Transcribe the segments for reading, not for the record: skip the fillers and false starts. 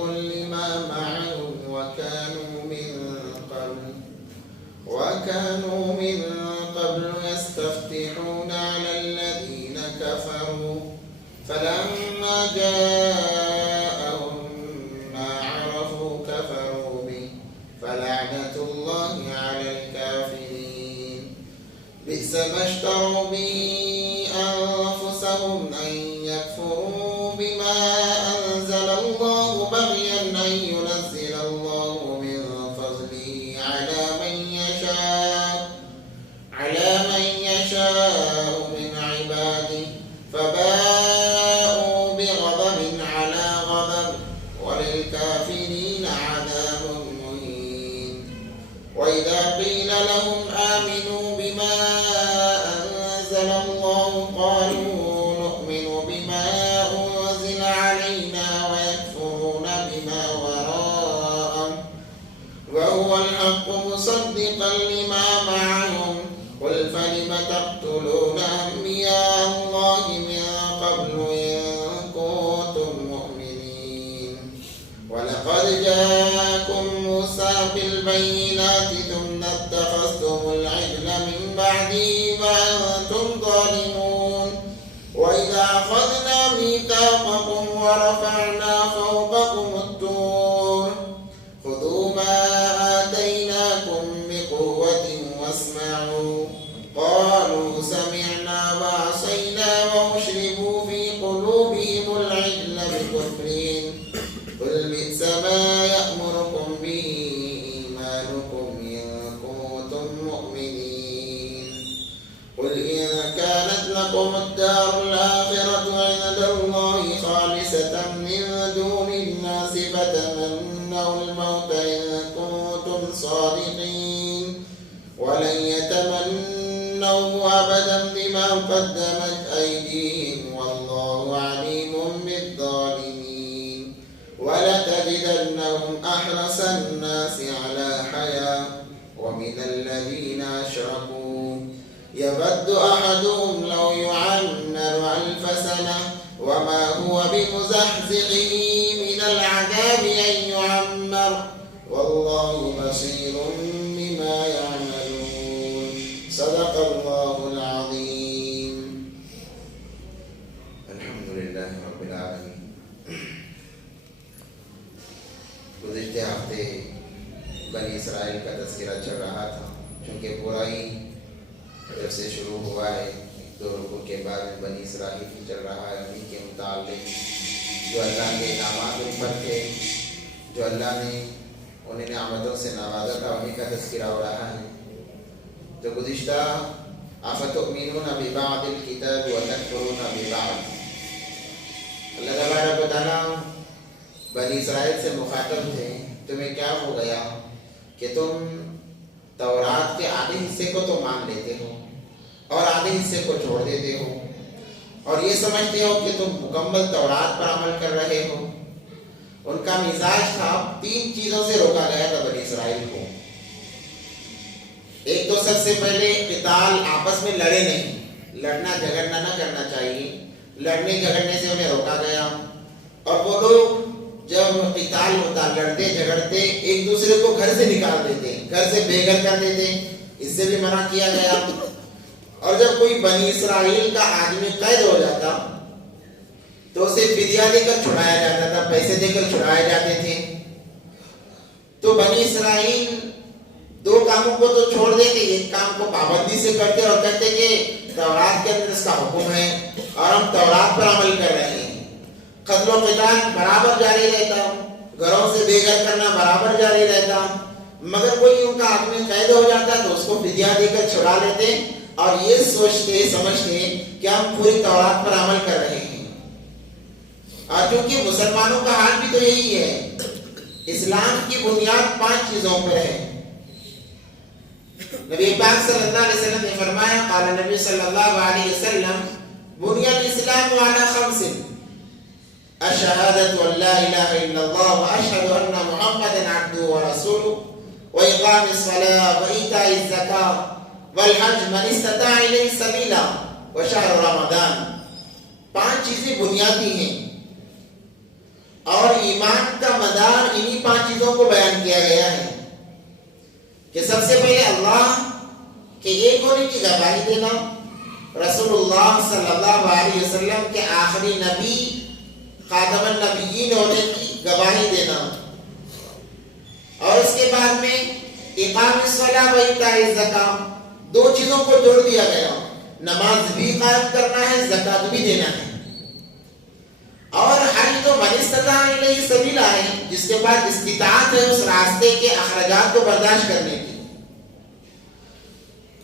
لكل ما معهم وكانوا من قبل يستفتحون على الذين كفروا فلما جاءهم ما عرفوا كفروا به فلعنة الله على الكافرين بئس ما اشتروا به أنفسهم أن يكفروا بما أنزل الله بغيا أن ينزل الله من فضله على من يشاء من عباده فباءوا بغضب على غضب وللكافرين عذاب مهين وإذا قيل لهم آمنوا بما أنزل الله قالوا نؤمن بما أنزل علينا ويكفرون بما وراءه وهو الحق مصدقا لما معهم قل فلم تقتلون أنبياء الله من قبل إن كنتم مؤمنين ولقد جاءكم موسى بالبينات ثم اتخذتم العجل من بعده وأنتم ظالمون وإذا أخذنا ميثاقكم ورفعنا فوقكم الطور خذوا ما آتيناكم بقوة واسمعوا قالوا سمعنا وعصينا وأشربوا في قلوبهم العجل بكفرهم قل بئس ما يأمركم به إيمانكم إن كنتم مؤمنين قل إن كانت لكم الدار الآخرة عند الله خالصة من دون الناس فتمنوا الموت إن كنتم صادقين ولن يتمنوا أبدا بما قدمت أيديهم والله عليم بالظالمين ولتجدنهم أحرص الناس على حياة ومن الذين أشركوا يود أحدهم لو يعمر 1000 سنة وما هو بمزحزحه من العذاب أن يعمر والله بصير بما يعملون صدق الله العظيم الحمد لله رب العالمين گزشتے ہفتے بنی اسرائیل کا تذکرہ چل رہا تھا چونکہ پورا ہی جب سے شروع ہوا ہے 2 رکوع کے بعد بنی اسرائیل چل رہا ہے انہیں کے متعلق جو اللہ کے انعامات ان پر تھے جو اللہ نے انہیں نعمتوں سے نوازا تھا انہیں کا تذکرہ ہو رہا ہے جو گزشتہ افتؤمنون ببعض الکتاب وتکفرون ببعض اللہ تبارک و تعالیٰ بنی اسرائیل سے مخاطب تھے تمہیں کیا ہو گیا کہ تم تورات کے آدھے حصے کو تو مان لیتے ہو اور آدھے حصے کو چھوڑ دیتے ہو اور یہ سمجھتے ہو کہ تم مکمل تورات پر عمل کر رہے ہو. ان کا مزاج تھا 3 چیزوں سے روکا گیا تھا بنی اسرائیل کو. ایک تو سب سے پہلے قتال، آپس میں لڑے نہیں، لڑنا جھگڑنا نہ کرنا چاہیے، لڑنے جھگڑنے سے انہیں روکا گیا. اور وہ لوگ جب قتال ہوتا، لڑتے جھگڑتے، ایک دوسرے کو گھر سے نکال دیتے، گھر سے بے گھر کر دیتے، اس سے بھی منع کیا گیا. اور جب کوئی بنی اسرائیل کا آدمی قید ہو جاتا تو اسے فدیہ دے کر چھڑایا جاتا تھا، پیسے دے کر چھڑائے جاتے تھے. تو بنی اسرائیل 2 کاموں کو تو چھوڑ دیتے، ایک کام کو پابندی سے کرتے اور کہتے کہ تورات کے اندر اس کا حکم ہے اور ہم تورات پر عمل کر رہے ہیں. قتل و قتال برابر جاری رہتا، گھروں سے بے گھر کرنا برابر جاری رہتا. مگر کوئی ان کا آدمی قید ہو جاتا تو اس کو فدیہ دے کر چھڑا لیتے اور یہ سوچتے سمجھتے کہ ہم پوری تورات پر عمل کر رہے ہیں. اور کیونکہ مسلمانوں کا حال بھی تو یہی ہے، اسلام کی بنیاد 5 چیزوں پر ہے. نبی پاک صلی اللہ علیہ وسلم نے فرمایا، قال نبی صلی اللہ علیہ وسلم بنی الاسلام علی 5: اشهادة ان لا اله الا الله واشهد ان محمدا عبده ورسوله واقام الصلاة وايتاء الزكاة والحج من استطاع الیہ سبیلا وشہر رمضان. 5 چیزیں بنیادی ہیں. اور ایمان کا مدار انہی 5 چیزوں کو بیان کیا گیا ہے کہ سب سے پہلے اللہ کے ایک ہونے کی گواہی دینا، رسول اللہ صلی اللہ علیہ وسلم کے آخری نبی خاتم النبیین ہونے کی گواہی دینا، اور اس کے بعد میں اقام الصلاۃ و ایتاء الزکاۃ، 2 چیزوں کو جوڑ دیا گیا، نماز بھی قائم کرنا ہے، زکات بھی دینا ہے، اور حج تو من استطاع الیہ سبیلا ہے، جس کے بعد استطاعت ہے اس راستے کے اخراجات کو برداشت کرنے کی۔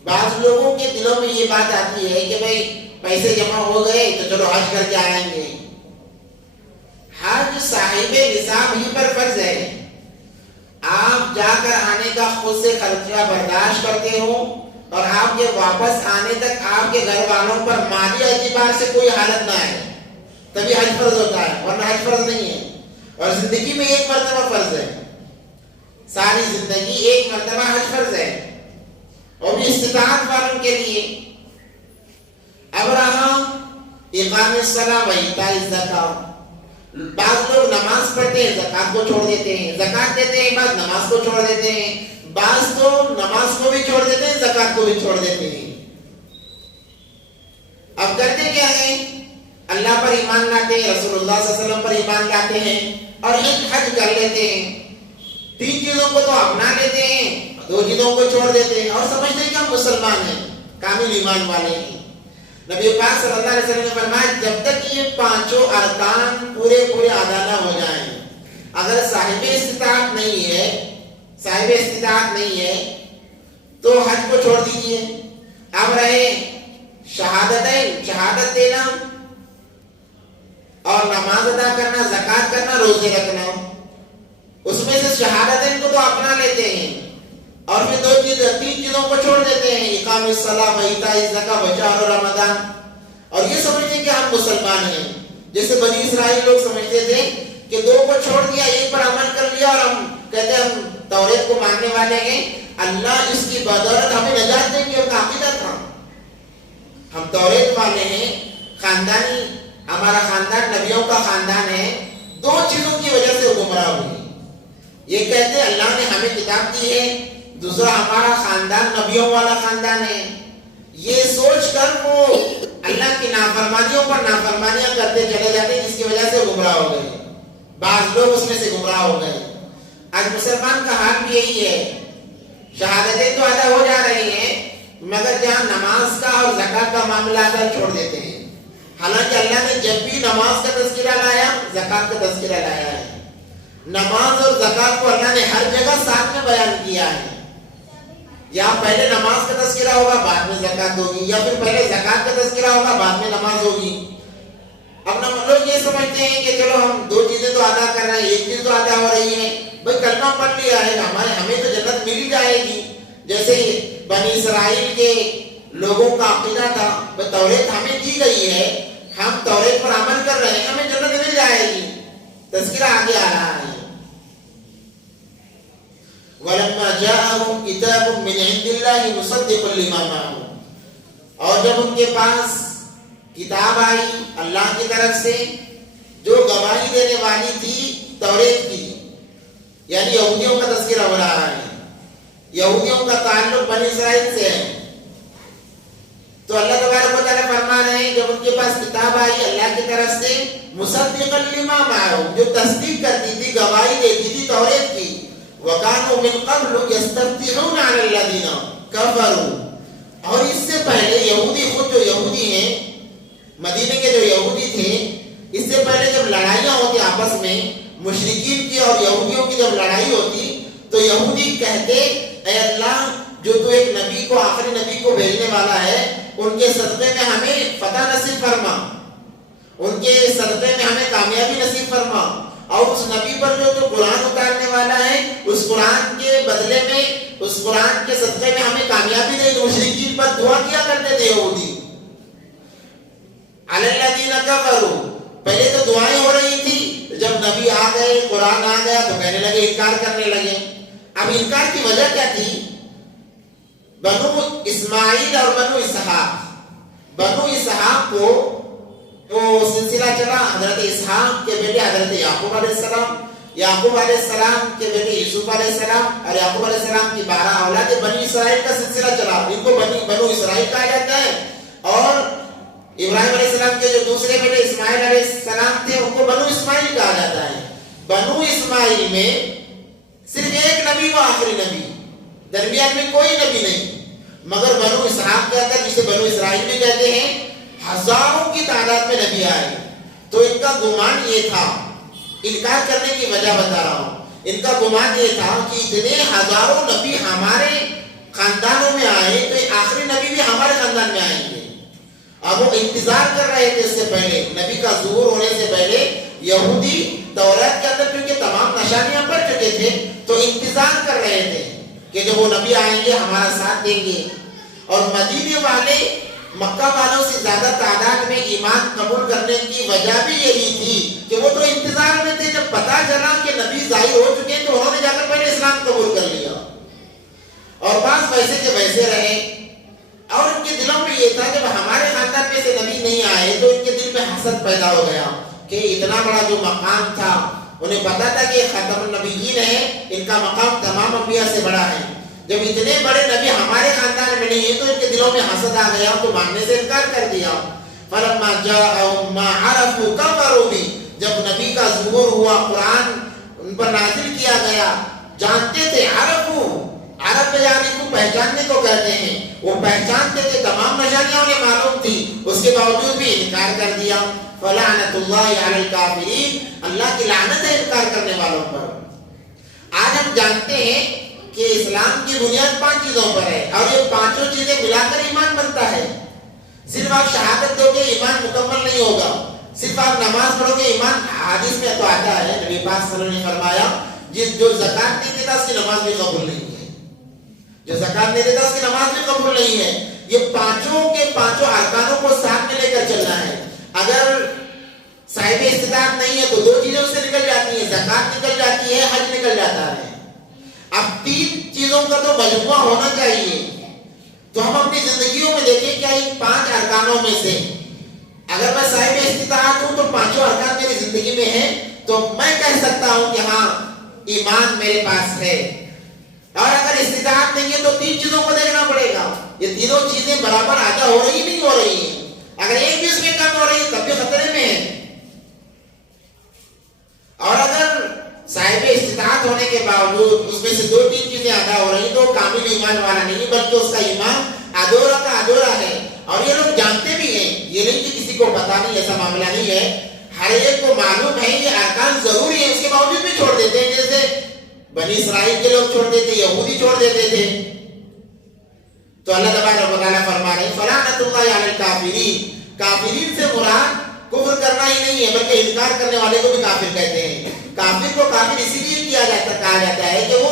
بعض لوگوں کے دلوں میں یہ بات آتی ہے کہ بھئی پیسے جمع ہو گئے تو چلو حج کر کے آئیں گے۔ حج صاحب نصاب ہی پر فرض ہے، آپ جا کر آنے کا خود سے خرچہ برداشت کرتے ہو اور آپ کے واپس آنے تک آپ کے گھر والوں پر مالی اعتبار سے کوئی حالت نہ ہے، تبھی حج فرض ہوتا ہے، ورنہ حج فرض نہیں ہے۔ اور زندگی میں ایک مرتبہ فرض ہے، ساری زندگی ایک مرتبہ حج فرض ہے، اور بھی استطاعت والوں کے لیے۔ اب رہا اقام الصلاۃ و ایتاء الزکاۃ، بعض لوگ نماز پڑھتے ہیں زکات کو چھوڑ دیتے ہیں، زکات دیتے ہیں بعض نماز کو چھوڑ دیتے ہیں، بعض تو نماز کو بھی چھوڑ دیتے ہیں زکات کو بھی چھوڑ دیتے ہیں۔ اب کرتے کیا ہیں؟ اللہ پر ایمان لاتے ہیں، رسول اللہ صلی اللہ علیہ وسلم پر ایمان لاتے ہیں اور ایک حج کر لیتے ہیں، 3 چیزوں کو تو اپنا لیتے ہیں، 2 چیزوں کو چھوڑ دیتے ہیں اور سمجھتے ہیں کہ ہم مسلمان ہیں، کامل ایمان والے ہیں۔ نبی پاک صلی اللہ علیہ وسلم نے فرمایا جب تک یہ 5 ارکان پورے ادا نہ ہو جائیں، اگر صاحب استطاعت نہیں ہے تو حج کو چھوڑ دیجئے۔ اب رہے شہادت دینا اور نماز ادا کرنا، زکات کرنا، روزے رکھنا، اس میں سے شہادتین کو تو اپنا لیتے ہیں اور پھر 3 چیزوں کو چھوڑ دیتے ہیں، اقام الصلاۃ و ایتاء الزکاۃ و شہر رمضان، اور یہ سمجھتے ہیں کہ ہم مسلمان ہیں، جیسے بنی اسرائیل لوگ سمجھتے تھے کہ 2 کو چھوڑ دیا، 1 پر عمل کر لیا اور ہم کہتے ہیں ہم توریت کو ماننے والے ہیں، اللہ اس کی بدولت ہمیں نجات دیں گے، اور عقیدہ تھا ہم توریت والے ہیں، خاندانی ہمارا خاندان نبیوں کا خاندان ہے، 2 چیزوں کی وجہ سے گمراہ ہوئی۔ یہ کہتے اللہ نے ہمیں کتاب دی ہے، دوسرا ہمارا خاندان نبیوں والا خاندان ہے، یہ سوچ کر وہ اللہ کی نافرمانیوں پر نافرمانیاں کرتے چلے جاتے ہیں، جس کی وجہ سے گمراہ ہو گئے، بعض لوگ اس میں سے گمراہ ہو گئے۔ آج مسلمان کا حال بھی یہی ہے، شہادتیں تو ادا ہو جا رہی ہیں مگر جہاں نماز کا اور زکات کا معاملہ آتا چھوڑ دیتے ہیں، حالانکہ اللہ نے جب بھی نماز کا تذکرہ لایا زکات کا تذکرہ لایا ہے، نماز اور زکات کو اللہ نے ہر جگہ ساتھ میں بیان کیا ہے، یا پہلے نماز کا تذکرہ ہوگا بعد میں زکات ہوگی، یا پھر پہلے زکات کا تذکرہ ہوگا بعد میں نماز ہوگی۔ اب لوگ یہ سمجھتے ہیں کہ چلو ہم 2 چیزیں تو ادا کر رہے ہیں، 1 چیز تو ادا ہو رہی ہے، بھائی کلمہ پڑھ لیا ہے ہمیں تو جنت مل ہی جائے گی، جیسے بنی اسرائیل کے لوگوں کا عقیدہ تھا، توریت ہمیں دی گئی ہے، ہم توریت پر عمل کر رہے ہیں، ہمیں جنت مل جائے گی، تذکرہ آگے آ رہا ہے۔ وَلَمَّا جَاءَهُمْ كِتَابٌ مِّنْ عِندِ اللَّهِ مُصَدِّقٌ لِّمَا مَعَهُمْ، اور جب ان کے پاس کتاب آئی اللہ کی طرف سے جو گواہی دینے والی تھی توریت کی، یعنی یہودیوں کا تذکرہ ہو رہا ہے، یہودیوں کا تعلق بنی اسرائیل سے ہے، تو اللہ تبارک و تعالیٰ فرما رہے ہیں جب ان کے پاس کتاب آئی اللہ کی طرف سے مصدقا لما معهم، جو تصدیق کرتی تھی، گواہی دیتی تھی توریت کی، وَكَانُوا مِن قَبْلُ يَسْتَفْتِحُونَ عَلَى الَّذِينَ كَفَرُوا، اور اس سے پہلے یہودی خود جو یہودی ہیں، مدینے کے جو یہودی تھے، اس سے پہلے جب لڑائیاں ہوتی آپس میں مشرکین کی اور یہودیوں کی جب لڑائی ہوتی تو یہودی کہتے اے اللہ جو تو ایک نبی کو آخری نبی کو بھیجنے والا ہے ان کے صدقے میں ہمیں فتح نصیب فرما، ان کے صدقے میں ہمیں کامیابی نصیب فرما، اور اس نبی پر جو تو قرآن اتارنے والا ہے اس قرآن کے بدلے میں اس قرآن کے صدقے میں ہمیں کامیابی دے۔ مشرکین پر دعا کیا کرتے تھے یہودی علی الذین کفروا، پہلے تو دعائیں ہو رہی تھی، جب نبی آ گئے قرآن آ گیا تو کہنے لگے، انکار کرنے لگے۔ اب انکار کی وجہ کیا تھی؟ بنو اسماعیل اور بنو اسحاق کو وہ سلسلہ چلا حضرت اسحاق کے بیٹے حضرت یعقوب علیہ السلام، یعقوب علیہ السلام کے بیٹے یوسف علیہ السلام، اور یعقوب علیہ السلام کی 12 اولاد بنی اسرائیل کا سلسلہ چلا، ان کو بنو اسرائیل کہا جاتا ہے. اور ابراہیم علیہ السلام کے جو دوسرے بیٹے اسماعیل علیہ السلام تھے ان کو بنو اسماعیل کہا جاتا ہے. بنو اسماعیل میں صرف ایک نبی و آخری نبی، درمیان میں کوئی نبی نہیں. مگر بنو اسحاق کے اندر جسے بنو اسرائیل بھی کہتے ہیں، ہزاروں کی تعداد میں نبی آئے. تو ان کا گمان یہ تھا، انکار کرنے کی وجہ بتا رہا ہوں، ان کا گمان یہ تھا کہ اتنے ہزاروں نبی ہمارے خاندانوں میں آئے تو آخری نبی بھی ہمارے خاندان میں آئیں گے. اب وہ انتظار کر رہے تھے، اس سے پہلے نبی کا ظہور ہونے سے پہلے یہودی تورات کے اندر کیونکہ تمام نشانیاں پڑھ چکے تھے تو انتظار کر رہے تھے کہ جب وہ نبی آئیں گے ہمارا ساتھ دیں گے. اور مدینے والے مکہ والوں سے زیادہ تعداد میں ایمان قبول کرنے کی وجہ بھی یہی تھی کہ وہ تو انتظار میں تھے. جب پتا چلا کہ نبی ظاہر ہو چکے ہیں تو انہوں نے جا کر پہلے اسلام قبول کر لیا، اور بعض ویسے کے ویسے رہے. اور ان کے دلوں میں یہ تھا جب ہمارے خاندان میں سے نبی نہیں آئے تو ان کے دل میں حسد پیدا ہو گیا کہ اتنا بڑا جو مقام تھا، انہیں پتا تھا کہ ختم النبیین ہے، ان کا مقام تمام انبیاء سے بڑا ہے. جب اتنے بڑے نبی ہمارے خاندان میں نہیں ہیں تو ان کے دلوں میں حسد آ گیا تو ماننے سے انکار کر دیا. فلما جاءهم ما عرفوا كفروا به، جب نبی کا ظہور ہوا، قرآن ان پر نازل کیا گیا، جانتے تھے. عرب یعنی کو پہچاننے کو کہتے ہیں، وہ پہچانتے تھے، تمام نشانیاں انہیں معلوم تھی، اس کے باوجود بھی انکار کر دیا. فلعنت اللہ علی الکافرین، اللہ کی لعنت ہے انکار کرنے والوں پر. آج ہم جانتے ہیں کہ اسلام کی بنیاد 5 چیزوں پر ہے، اور یہ 5 چیزیں ملا کر ایمان بنتا ہے. صرف آپ شہادت دو گے ایمان مکمل نہیں ہوگا، صرف آپ نماز پڑھو گے ایمان. حدیث میں تو آتا ہے، نبی پاک صلی اللہ علیہ وسلم نے فرمایا جو زکات نہیں دیتا اس کی نماز بھی قبول نہیں ہے، جو زکات نہیں دیتا اس کی نماز بھی قبول نہیں ہے. یہ 5 کے 5 ارکانوں کو ساتھ میں لے کر چلنا ہے. اگر صاحب استطاعت نہیں ہے تو 2 چیزوں سے نکل جاتی ہیں، زکات نکل جاتی ہے، حج نکل جاتا ہے. اب 3 چیزوں کا تو مجموعہ ہونا چاہیے. تو ہم اپنی زندگیوں میں دیکھیں کیا ان 5 ارکانوں میں سے اگر میں صاحب استطاعت ہوں تو 5 ارکان میری زندگی میں ہیں تو میں کہہ سکتا ہوں کہ ہاں ایمان میرے پاس ہے. اور اگر استطاعت نہیں ہے تو 3 چیزوں کو دیکھنا پڑے گا. یہ تینوں چیزیں برابر آدھا ہو رہی نہیں ہو رہی ہیں. اگر ایک بھی اس میں کم ہو رہی ہے تب بھی خطرے میں ہے. اور اگر صاحب استطاعت ہونے کے باوجود اس میں سے 2-3 چیزیں آدھا ہو رہی تو کامل ایمان والا نہیں بلکہ اس کا ایمان ادھورا کا ادھورا ہے. اور یہ لوگ جانتے بھی ہیں، یہ نہیں کہ کسی کو پتا نہیں، ایسا معاملہ نہیں ہے. ہر ایک کو معلوم ہے یہ ارکان ضروری ہے، اس کے باوجود بھی چھوڑ دیتے ہیں. جیسے بنی اسرائیل کے لوگ چھوڑ دیتے، یہودی چھوڑ دیتے تھے. تو اللہ تبارک و تعالیٰ فرما رہے ہیں فلعنت اللہ علی الکافرین. کافرین سے مراد کفر کرنا ہی نہیں ہے بلکہ انکار کرنے والے کو بھی کافر کہتے ہیں. کافر کو کافر اسی لیے کہا جاتا ہے کہ وہ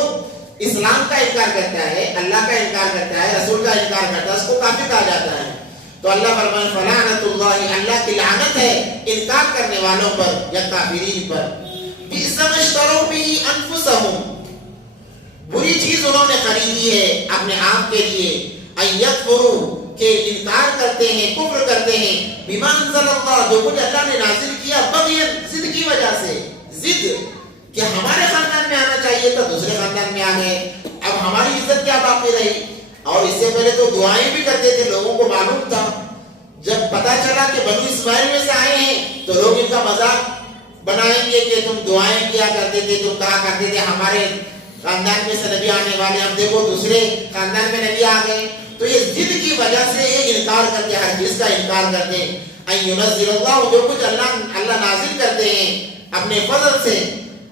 اسلام کا انکار کرتا ہے، اللہ کا انکار کرتا ہے، رسول کا انکار کرتا ہے، اس کو کافر کہا جاتا ہے. تو اللہ فرمائے فلعنت اللہ، اللہ کی لعنت ہے انکار کرنے والوں پر یا کافرین پر. بئس ما اشتروا به انفسهم، بری چیز انہوں نے خریدی ہے اپنے آپ کے لیے. ان یکفروا، کہ انکار کرتے ہیں، کفر کرتے ہیں، بما انزل اللہ، جو کچھ اللہ نے نازل کیا، بغیا، ضد کی وجہ سے. ضد کہ ہمارے خاندان میں آنا چاہیے تھا دوسرے خاندان میں آ گئے، اب ہماری عزت کیا باقی رہی. اور اس سے پہلے تو دعائیں بھی کرتے تھے، لوگوں کو معلوم تھا. جب پتا چلا کہ بنو اسماعیل میں سے آئے ہیں تو لوگ ان کا مذاق بنائیں گے کہ تم دعائیں کیا کرتے تھے، تم کہا کرتے تھے ہمارے خاندان میں سے نبی آنے والے، اب دیکھو دوسرے خاندان میں نبی آ گئے. تو یہ ضد کی وجہ سے ایک انکار کرتے، ہر چیز کا انکار کرتے. ان ينزل اللہ، جو کچھ اللہ نازل کرتے ہیں اپنے فضل سے،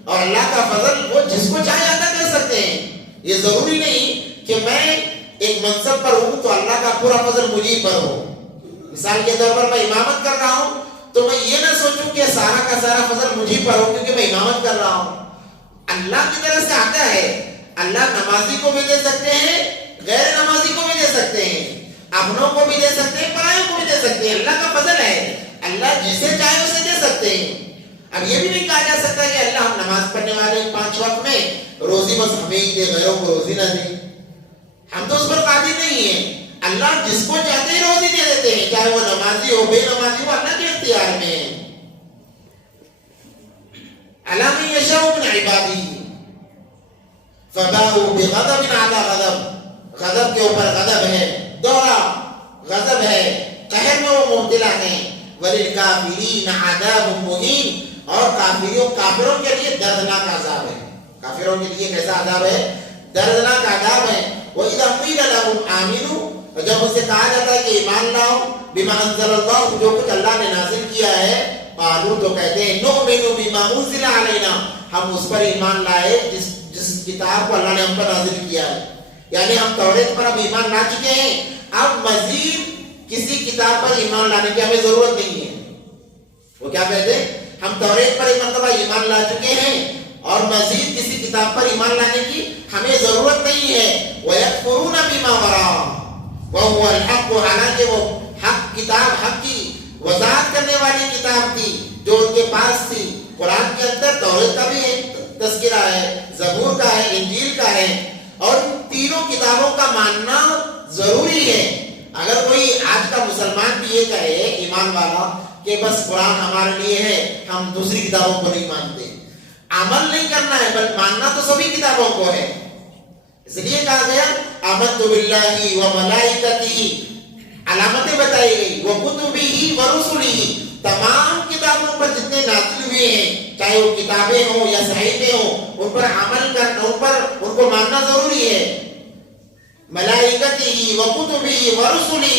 اور اللہ کا فضل وہ جس کو چاہے عطا کر سکتے ہیں. یہ ضروری نہیں کہ میں ایک منصب پر ہوں تو اللہ کا پورا فضل مجھے پر ہو. مثال کے طور پر میں امامت کر رہا ہوں تو میں یہ نہ سوچوں کہ سارا کا سارا فضل مجھے پر ہو کیونکہ میں امامت کر رہا ہوں. اللہ کی طرف سے آتا ہے. اللہ نمازی کو بھی دے سکتے ہیں، غیر نمازی کو بھی دے سکتے ہیں، اپنوں کو بھی دے سکتے ہیں، پرائیوں کو بھی دے سکتے ہیں. اللہ کا فضل ہے، اللہ جسے چاہے اسے دے سکتے ہیں. اب یہ بھی نہیں کہا جا سکتا کہ اللہ ہم نماز پڑھنے والے 5 وقت میں روزی بس ہمیں ہی دے، غیروں کو روزی نہ دے. ہم تو اس پر قادر نہیں ہیں. اللہ جس کو چاہتے ہیں روزی دے دیتے ہیں، چاہے وہ نمازی ہو بے نمازی ہو، اللہ کے اختیار میں ہے. علی من یشاء من عبادہ فباؤوا بغضب علی غضب، غضب کے اوپر غضب ہے، دوہرا غضب ہے، قہر میں وہ مبتلا ہیں. وللکافرین عذاب مہین، اور کافروں کے لیے دردناک عذاب ہے. کافروں کے لیے کیسا عذاب ہے؟ دردناک عذاب ہے. وَإِذَا قِيلَ لَهُمْ آمِنُوا، اور جب اسے کہا جاتا ہے کہ ایمان لاؤ، بِمَا أَنزَلَ اللَّهُ، جو کچھ اللہ نے نازل کیا ہے، قالوا تو کہتے ہیں نُؤْمِنُ بِمَا أُنزِلَ عَلَيْنَا، ہم اس پر ایمان لائے جس کتاب کو اللہ نے ہم پر نازل کیا ہے. یعنی ہم توریت پر اب ایمان لا چکے ہیں، اب مزید کسی کتاب پر ایمان لانے کی ہمیں ضرورت نہیں ہے. وہ کیا کہتے ہیں؟ ہم توریت پر ایمان لا چکے ہیں اور مزید کسی کتاب پر ایمان لانے کی ہمیں ضرورت نہیں ہے. وَيَكْفُرُونَ بِمَا وَرَاءَهُ وَهُوَ الْحَقُّ، حالانکہ وہ حق کتاب، حق کی وضاحت کرنے والی کتاب تھی جو ان کے پاس تھی. قرآن کے اندر توریت کا بھی ایک تذکرہ ہے، زبور کا ہے، انجیل کا ہے، اور تینوں کتابوں کا ماننا ضروری ہے. اگر کوئی آج کا مسلمان بھی یہ کہے، ایمان والا، کہ بس قرآن ہمارے لیے ہے، ہم دوسری کتابوں کو نہیں مانتے، عمل نہیں کرنا ہے، بلکہ ماننا تو سبھی کتابوں کو ہے. اس لیے کہا گیا آمنت باللہ وملائکتہ، علامتیں بتائی گئی، وکتبہ ورسلہ، تمام کتابوں پر جتنے نازل ہوئے ہیں، چاہے وہ کتابیں ہوں یا صحیفے ہوں، ان پر عمل کرنا، ان کو ماننا ضروری ہے. ملائکتہ وکتبہ ورسلہ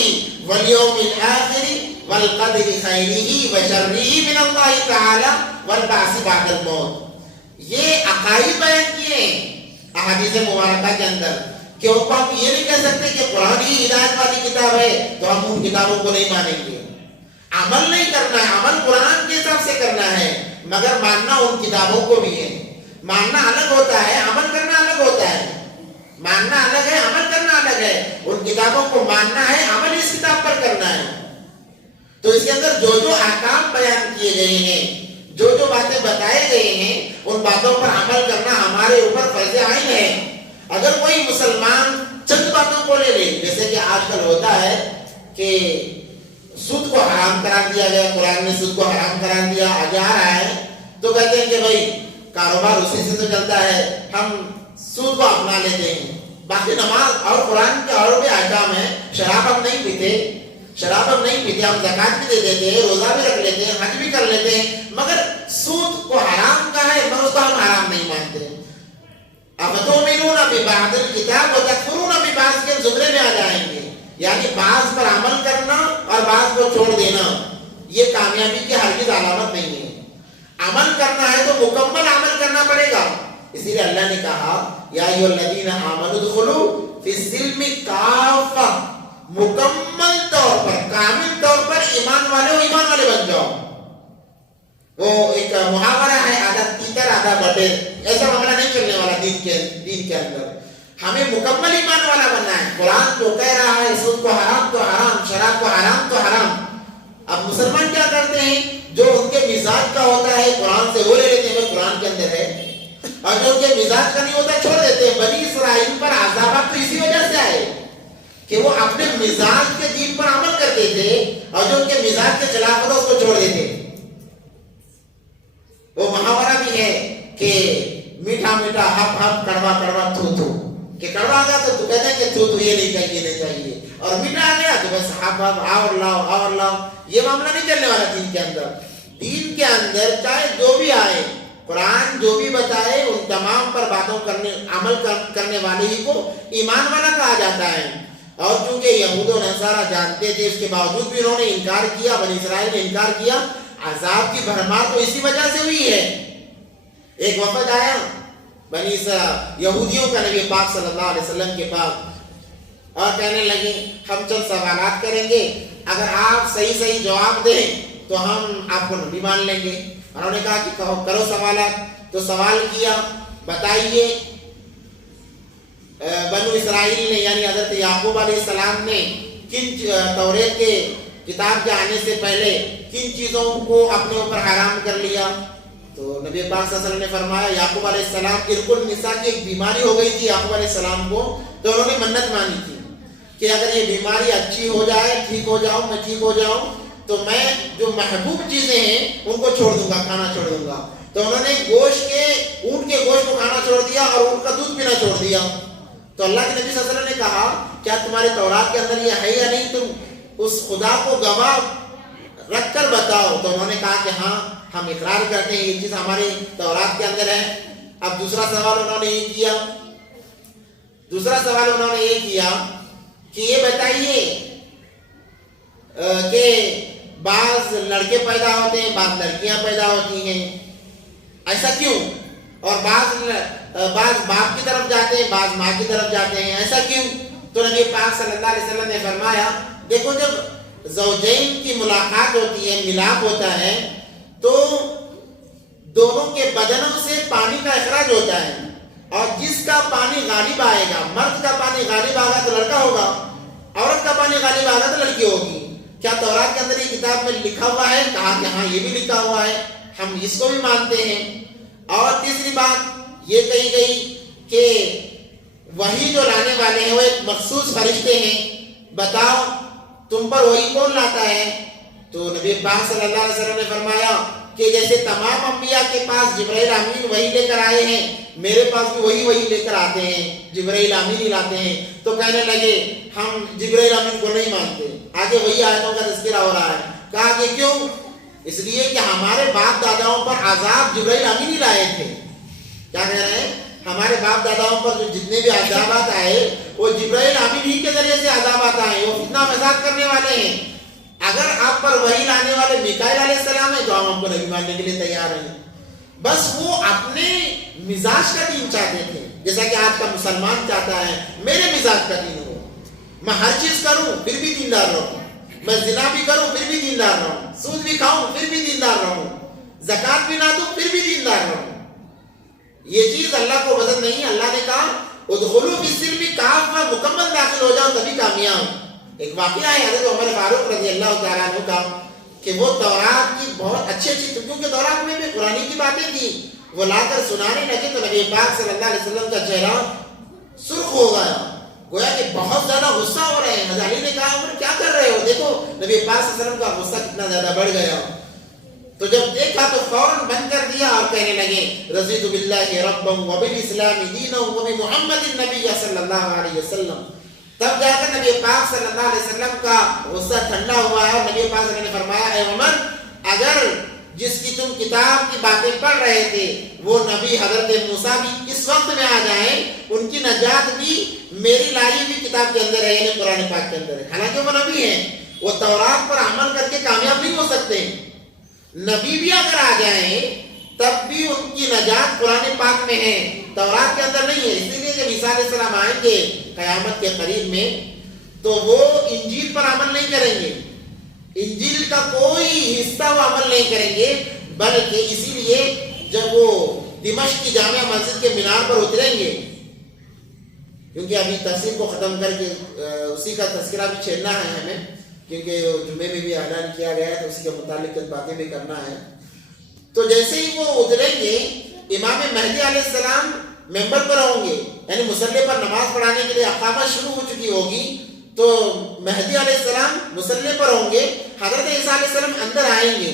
والیوم الآخر والقدر خیرہ وشرہ من اللہ تعالی والبعث بعد الموت. یہ عقائد بیان کیے ہیں احادیث مبارکہ کے اندر، کہ ہم یہ نہیں کہہ سکتے کہ قرآن ہی ہدایت والی کتاب ہے تو ہم ان کتابوں کو نہیں مانیں گے. عمل نہیں کرنا ہے، عمل قرآن کے حساب سے کرنا ہے، مگر ماننا ان کتابوں کو بھی ہے. ماننا الگ ہوتا ہے، عمل کرنا الگ ہوتا ہے. ماننا الگ ہے، عمل کرنا الگ ہے. ان کتابوں کو ماننا ہے، عمل اس کتاب پر کرنا ہے. تو اس کے اندر جو جو احکام بیان کیے گئے ہیں، جو جو باتیں بتائے گئے ہیں، ان باتوں پر عمل کرنا ہمارے اوپر فرض عین ہے. اگر کوئی مسلمان چند باتوں کو لے لے، جیسے کہ آج کل ہوتا ہے کہ سود کو حرام قرار دیا گیا، قرآن نے سود کو حرام قرار دیا جا رہا ہے، تو کہتے ہیں کہ بھائی کاروبار اسی سے تو چلتا ہے، ہم سود کو اپنا لیتے ہیں. باقی نماز اور قرآن کے اور بھی احکام ہیں. شراب ہم نہیں پیتے، ہم زکات بھی دے دیتے ہیں، روزہ بھی رکھ لیتے ہیں، حج بھی کر لیتے ہیں، مگر سود کو حرام کا ہے، مگر اس کو ہم حرام نہیں مانتے. افتؤمنون ببعض الکتاب وتکفرون ببعض کے زمرے میں آ جائیں گے. یعنی بعض پر عمل کرنا اور بعض کو چھوڑ دینا، یہ کامیابی کی ہرگز علامت نہیں ہے. عمل کرنا ہے تو مکمل عمل کرنا پڑے گا. اسی لیے اللہ نے کہا یا ایھا الذین آمنوا ادخلوا فی السلم کافہ، مکمل طور پر، کامل طور پر ایمان والے بن جاؤ. وہ ایک محاورہ ہے، آدھا تیتر آدھا بٹیر، ایسا معاملہ نہیں چلنے والا دین کے اندر. ہمیں مکمل ایمان والا بننا ہے. قرآن جو کہہ رہا ہے سود کو حرام تو حرام، شراب کو حرام تو حرام. اب مسلمان کیا کرتے ہیں؟ جو ان کے مزاج کا ہوتا ہے قرآن سے وہ لے لیتے ہیں، قرآن کے اندر ہے، اور جو ان کے مزاج کا نہیں ہوتا چھوڑ دیتے ہیں. بنی اسرائیل پر عذابات تو اسی وجہ سے آئے کہ وہ اپنے مزاج کے دین پر عمل کرتے تھے، اور جو ان کے مزاج کے خلاف ہوتا اس کو چھوڑ دیتے. وہ محاورہ بھی ہے کہ میٹھا میٹھا ہپ ہپ، کڑوا کڑوا تھو تھو، کہ کڑوا آ گیا تو کہتے ہیں کہ تھو تھو یہ نہیں چاہیے، نہیں چاہیے، اور میٹھا آ گیا تو بس ہپ ہپ، آور لاؤ. یہ معاملہ نہیں چلنے والا دین کے اندر. دین کے اندر چاہے جو بھی آئے، قرآن جو بھی بتائے، ان تمام پر باتوں عمل کرنے والے ہی کو ایمان والا کہا جاتا ہے. اور چونکہ یہود و نصارہ جانتے تھے، اس کے باوجود بھی انہوں نے انکار کیا، بنی اسرائیل نے انکار کیا. عذاب کی بھرمار تو اسی وجہ سے ہوئی ہے. ایک وفد آیا بنی یہودیوں کا نبی پاک صلی اللہ علیہ وسلم کے پاس، اور کہنے لگے ہم چند سوالات کریں گے، اگر آپ صحیح جواب دیں تو ہم آپ کو نبی مان لیں گے. انہوں نے کہا کہ کرو سوالات. تو سوال کیا، بتائیے بنو اسرائیل نے یعنی حضرت یعقوب علیہ السلام نے کن توریت کے کتاب کے آنے سے پہلے کن چیزوں کو اپنے اوپر حرام کر لیا. تو نبی پاک صلی اللہ علیہ وسلم نے فرمایا یعقوب علیہ السلام ارق النساء کی ایک بیماری ہو گئی تھی یعقوب علیہ السلام کو، تو انہوں نے منت مانی تھی کہ اگر یہ بیماری اچھی ہو جائے، ٹھیک ہو جاؤں، میں ٹھیک ہو جاؤں، تو میں جو محبوب چیزیں ہیں ان کو چھوڑ دوں گا، کھانا چھوڑ دوں گا. تو انہوں نے اونٹ کے گوشت کو کھانا چھوڑ دیا اور اونٹ کا دودھ پینا چھوڑ دیا. تو اللہ کے نبی صلی اللہ علیہ وسلم نے کہا کیا تمہارے تورات کے اندر یہ ہے یا نہیں, تم اس خدا کو گواہ رکھ کر بتاؤ. تو انہوں نے کہا کہ ہاں ہم اقرار کرتے ہیں یہ چیز ہمارے تورات کے اندر ہے. اب دوسرا سوال انہوں نے یہ کیا کہ یہ بتائیے کہ بعض لڑکے پیدا ہوتے ہیں, بعض لڑکیاں پیدا ہوتی ہیں, ایسا کیوں؟ اور بعض باپ کی طرف جاتے ہیں, بعض ماں کی طرف جاتے ہیں, ایسا کیوں؟ تو نبی پاک صلی اللہ علیہ وسلم نے فرمایا دیکھو جب زوجین کی ملاقات ہوتی ہے, ملاپ ہوتا ہے, تو دونوں کے بدنوں سے پانی کا اخراج ہوتا ہے, اور جس کا پانی غالب آئے گا, مرد کا پانی غالب آگا تو لڑکا ہوگا, عورت کا پانی غالب آگا تو لڑکی ہوگی. کیا تورات کے اندر یہ کتاب میں لکھا ہوا ہے؟ کہا کہ ہاں یہ بھی لکھا ہوا ہے, ہم اس کو بھی مانتے ہیں. اور تیسری بات یہ کہی گئی کہ وہی جو لانے والے ہیں وہ ایک مخصوص فرشتے ہیں, بتاؤ تم پر وہی کون لاتا ہے؟ تو نبی پاک صلی اللہ علیہ وسلم نے فرمایا کہ جیسے تمام انبیاء کے پاس جبرائیل امین وہی لے کر آئے ہیں, میرے پاس بھی وہی لے کر آتے ہیں, جبرائیل امین ہی لاتے ہیں. تو کہنے لگے ہم جبرائیل امین کو نہیں مانتے. آگے وہی آیتوں کا تذکرہ ہو رہا ہے. کہا کہ کیوں؟ اس لیے کہ ہمارے باپ داداؤں پر عذاب جبرائیل امین ہی لائے تھے. کیا کہہ رہے ہیں؟ ہمارے باپ داداؤں پر جو جتنے بھی عذابات آئے وہ جبرائیل امین ہی کے ذریعے سے عذابات آئے, وہ فتنہ فساد کرنے والے ہیں. اگر آپ پر وہی لانے والے میکائیل علیہ السلام ہیں تو ہم کو نبی ماننے کے لیے تیار ہیں. بس وہ اپنے مزاج کا دین چاہتے تھے, جیسا کہ آج کا مسلمان چاہتا ہے میرے مزاج کا دین ہو, میں ہر چیز کروں پھر بھی دیندار رہوں, میں زنا بھی کروں پھر بھی دیندار رہوں, سود بھی کھاؤں پھر بھی دیندار رہوں, زکات بھی نہ دوں پھر بھی دیندار رہوں. یہ چیز اللہ کو پسند نہیں. اللہ نے کہا ادخلوا فی السلم کافہ, مکمل داخل ہو جاؤ تبھی کامیاب. ایک واقعہ ہے حضرت عمر فاروق رضی اللہ تعالیٰ عنہ کا کہ وہ تورات کی بہت اچھی کیونکہ تورات میں بھی قرآن کی باتیں تھیں, وہ لا کر سنانے لگے تو نبی پاک صلی اللہ علیہ وسلم کا چہرہ سرخ ہو گیا, گویا کہ بہت زیادہ غصہ ہو رہے ہیں. حضرت علی نے کہا عمر کیا کر رہے ہو؟ دیکھو نبی پاک صلی اللہ علیہ وسلم کا غصہ کتنا زیادہ بڑھ گیا. تو جب دیکھا تو فوراً بند کر دیا اور کہنے لگے رضیت باللہ ربا وبالاسلام دینا وبمحمد النبی صلی اللہ علیہ وسلم. تب جا کر نبی پاک صلی اللہ علیہ وسلم کا غصہ ٹھنڈا ہوا ہے, اور نبی پاک صلی اللہ علیہ وسلم نے فرمایا اے عمر, اگر جس کی تم کتاب کی باتیں پڑھ رہے تھے وہ نبی حضرت موسیٰ بھی اس وقت میں آ جائیں, ان کی نجات بھی میری لائی ہوئی کتاب کے اندر ہے, یعنی قرآن پاک کے اندر ہے. حالانکہ وہ نبی ہیں, وہ تورات پر عمل کر کے کامیاب نہیں ہو سکتے. نبی بھی اگر آ جائیں تب بھی ان کی نجات قرآن پاک میں ہے, تورات کے اندر نہیں ہے. اسی لیے جب عیسیٰ علیہ السلام آئیں گے قیامت کے قریب میں تو وہ انجیل پر عمل نہیں کریں گے, انجیل کا کوئی حصہ وہ عمل نہیں کریں گے, بلکہ اسی لیے جب وہ دمشق کی جامع مسجد کے مینار پر اتریں گے, کیونکہ ابھی تفسیر کو ختم کر کے اسی کا تذکرہ بھی چھیڑنا ہے ہمیں, کیونکہ جمعے میں بھی اعلان کیا گیا ہے تو اسی کے متعلق کچھ باتیں بھی کرنا ہے. تو جیسے ہی وہ اتریں گے امام مہدی علیہ السلام ممبر پر ہوں گے, یعنی مصلی پر نماز پڑھانے کے لیے اقامت شروع ہو چکی ہوگی, تو مہدی علیہ السلام مصلی پر ہوں گے, حضرت عیسیٰ علیہ السلام اندر آئیں گے.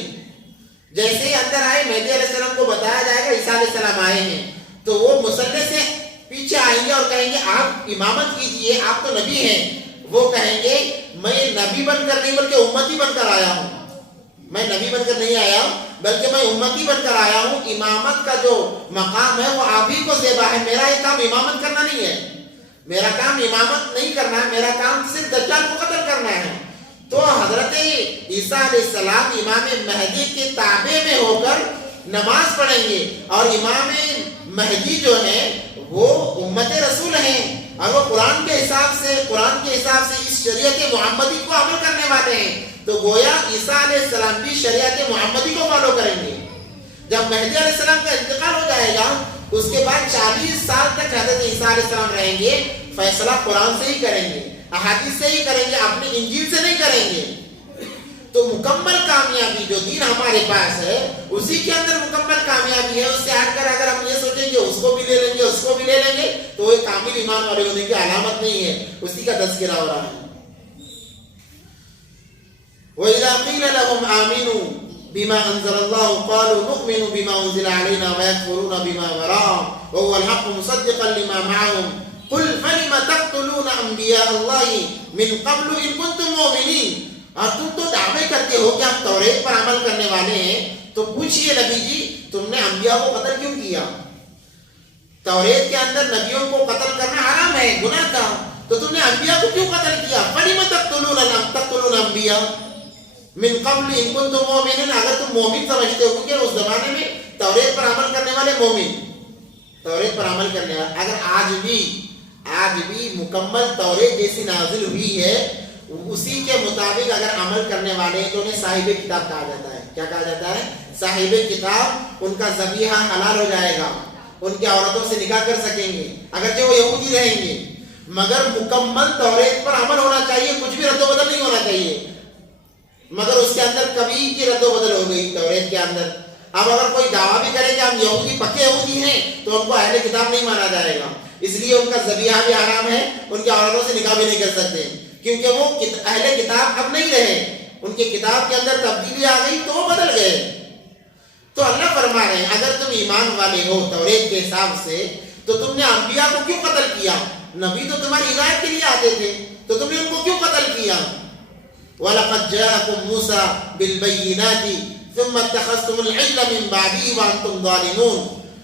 جیسے ہی اندر آئے مہدی علیہ السلام کو بتایا جائے گا عیسیٰ علیہ السلام آئے ہیں, تو وہ مصلی سے پیچھے آئیں گے اور کہیں گے آپ امامت کیجئے, آپ تو نبی ہیں. وہ کہیں گے میں نبی بن کر نہیں بلکہ امتی بن کر آیا ہوں, میں نبی بن کر نہیں آیا بلکہ میں امتی بن کر آیا ہوں. امامت کا جو مقام ہے وہ آپ ہی کو زیبا ہے, میرا یہ کام امامت کرنا نہیں ہے, میرا کام امامت نہیں کرنا ہے, میرا کام صرف دجال کو قتل کرنا ہے. تو حضرت عیسیٰ علیہ السلام امام مہدی کے تابع میں ہو کر نماز پڑھیں گے, اور امام مہدی جو ہیں وہ امت رسول ہیں, اور وہ قرآن کے حساب سے اس شریعت محمدی کو عمل کرنے والے ہیں. تو گویا عیسیٰ علیہ السلام بھی شریعت محمدی کو فالو کریں گے. جب مہدی علیہ السلام کا انتقال ہو جائے گا اس کے بعد 40 سال تک حضرت عیسیٰ علیہ السلام رہیں گے, فیصلہ قرآن سے ہی کریں گے, احادیث سے ہی کریں گے, اپنی انجیل سے نہیں کریں گے. تو مکمل کامیابی جو دین ہمارے پاس ہے اسی کے اندر مکمل کامیابی ہے. اس سے ہٹ کر اگر ہم یہ سوچیں گے اس کو بھی لے لیں گے اس کو بھی لے لیں گے تو وہ کامل ایمان والے ہونے کی علامت نہیں ہے, اسی کا تذکرہ ہو رہا ہے. وَإِذَا قِيلَ لَهُمْ آمِنُوا, بما انزل الله قالوا نؤمن بما انزل علينا ويكفرون بما وراءه وهو الحق مصدقا لما معهم قل فلم تقتلون انبياء الله من قبل ان كنتم مؤمنين. اور تم تو دعوے کرتے ہو کہ ہم توریت پر عمل کرنے والے ہیں، تو پوچھئے نبی جی تم نے انبیاء کو قتل کیوں کیا؟ توریت کے اندر نبیوں کو قتل کرنا حرام ہے، گناہ تھا، تو تم نے انبیاء کو کیوں قتل کیا؟ فَلِمَ تَقْتُلُونَ انبیاء من قبل ان کنتم مومنین، اگر تم مومن سمجھتے ہو، کیونکہ اس زمانے میں توریت پر عمل کرنے والے مومن، توریت پر عمل کرنے والے، اگر آج بھی مکمل توریت جیسی نازل ہوئی ہے اسی کے مطابق اگر عمل کرنے والے ہیں تو انہیں صاحب کتاب کہا جاتا ہے. کیا کہا جاتا ہے؟ صاحب کتاب. ان کا ذبیحہ حلال ہو جائے گا، ان کی عورتوں سے نکاح کر سکیں گے اگرچہ وہ یہودی رہیں گے، مگر مکمل توریت پر عمل ہونا چاہیے، کچھ بھی رد و بدل نہیں ہونا چاہیے. مگر اس کے اندر کبھی کی رد و بدل ہو گئی توریت کے اندر. اب اگر کوئی دعویٰ بھی کرے کہ ہم یہودی پکے یہودی ہیں تو ان کو اہل کتاب نہیں مانا جائے گا، اس لیے ان کا ذبیحہ بھی حرام ہے، ان کی عورتوں سے نکاح بھی نہیں کر سکتے، کیونکہ وہ اہل کتاب اب نہیں رہے، ان کی کتاب کے اندر تبدیلی آ گئی تو وہ بدل گئے. تو اللہ فرما رہے ہیں اگر تم ایمان والے ہو توریت کے حساب سے تو تم نے انبیاء کو کیوں قتل کیا؟ نبی تو تمہاری ہدایت کے لیے آتے تھے، تو تم نے ان کو کیوں قتل کیا؟ وَلَقَدْ جَاءَكُمْ مُوسَى بِالْبَيِّنَاتِ ثُمَّ اتَّخَذْتُمُ الْعِجْلَ مِنْ بَعْدِهِ وَأَنْتُمْ ظَالِمُونَ.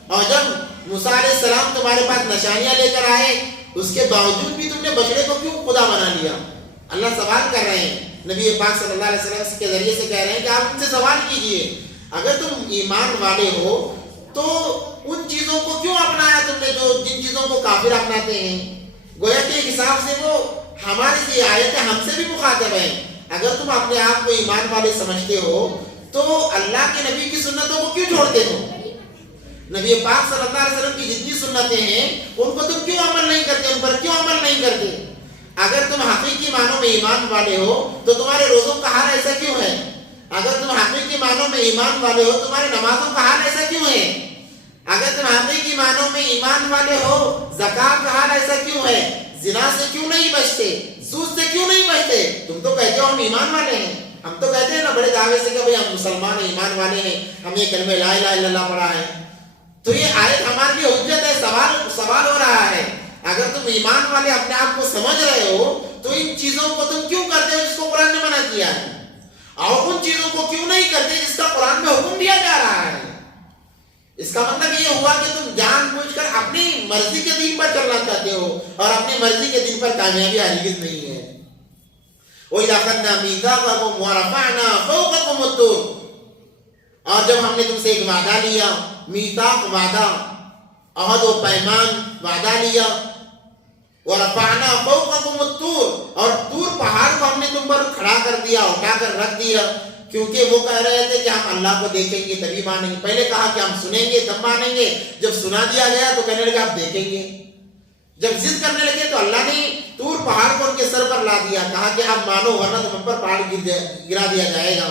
اور جب موسیٰ علیہ السلام تمہارے پاس نشانیاں لے کر آئے اس کے باوجود بھی تم نے بچڑے کو کیوں خدا بنا لیا؟ اللہ سوال کر رہے ہیں، نبی پاک صلی اللہ علیہ وسلم کے ذریعے سے کہہ رہے ہیں کہ آپ ان سے سوال کیجئے، اگر تم ایمان والے ہو تو ان چیزوں کو کیوں اپنایا تم نے جو جن چیزوں کو کافر اپناتے ہیں؟ گویا کہ ایک حساب سے وہ ہماری یہ آیتیں ہم سے بھی مخاطب ہیں. اگر تم اپنے آپ کو ایمان والے سمجھتے ہو تو اللہ کے نبی کی سنتوں کو کیوں چھوڑتے ہو؟ نبی پاک صلی اللہ علیہ وسلم کی جتنی سنتیں ہیں ان کو تم کیوں عمل نہیں کرتے، ان پر کیوں عمل نہیں کرتے؟ اگر تم حقیقی معنوں میں ایمان والے ہو تو تمہارے روزوں کا حال ایسا کیوں ہے؟ اگر تم حقیقی معنوں میں ایمان والے ہو تمہارے نمازوں کا حال ایسا کیوں ہے؟ اگر تم حقیقی معنوں میں ایمان والے ہو زکات کا حال ایسا کیوں ہے؟ زنا سے کیوں نہیں بچتے، سود سے کیوں نہیں بچتے؟ تم تو کہتے ہو ہم ایمان والے ہیں، ہم تو کہتے ہیں نا بڑے دعوے سے کہ بھئی ہم مسلمان ہیں، ایمان والے ہیں، ہم یہ کلمہ لا الہ الا اللہ پڑھا ہے. تو یہ آیت ہمارے لیے حجت ہے. سوال ہو رہا ہے اگر تم ایمان والے اپنے آپ کو سمجھ رہے ہو تو ان چیزوں کو تم کیوں کرتے ہو جس کو قرآن نے منع کیا ہے، اور ان چیزوں کو کیوں نہیں کرتے جس کا قرآن میں حکم دیا جا رہا ہے؟ اس کا مطلب یہ ہوا کہ تم جان بوجھ کر اپنی مرضی کے دین پر چلنا چاہتے ہو اور اپنی مرضی کے دین پر کامیابی ہرگز نہیں ہے. وَإِذَا أَخَذْنَا مِيثَاقَكُمْ وَرَفَعْنَا فَوْقَكُمُ الطُّورَ. اور جب ہم نے تم سے ایک وعدہ لیا، میثاق وعدہ، عہد و پیمان وعدہ لیا، وَرَفَعْنَا فَوْقَكُمُ الطُّورَ، اور طور پہاڑ کو ہم نے تم پر کھڑا کر دیا، اٹھا کر رکھ دیا، کیونکہ وہ کہہ رہے تھے کہ ہم اللہ کو دیکھیں گے تبھی مانیں گے. پہلے کہا کہ ہم سنیں گے تب مانیں گے، جب سنا دیا گیا تو کہنے لگے آپ دیکھیں گے. جب ضد کرنے لگے تو اللہ نے طور پہاڑ کو ان کے سر پر لا دیا، کہا کہ آپ مانو ورنہ تم پر پہاڑ گرا دیا جائے گا.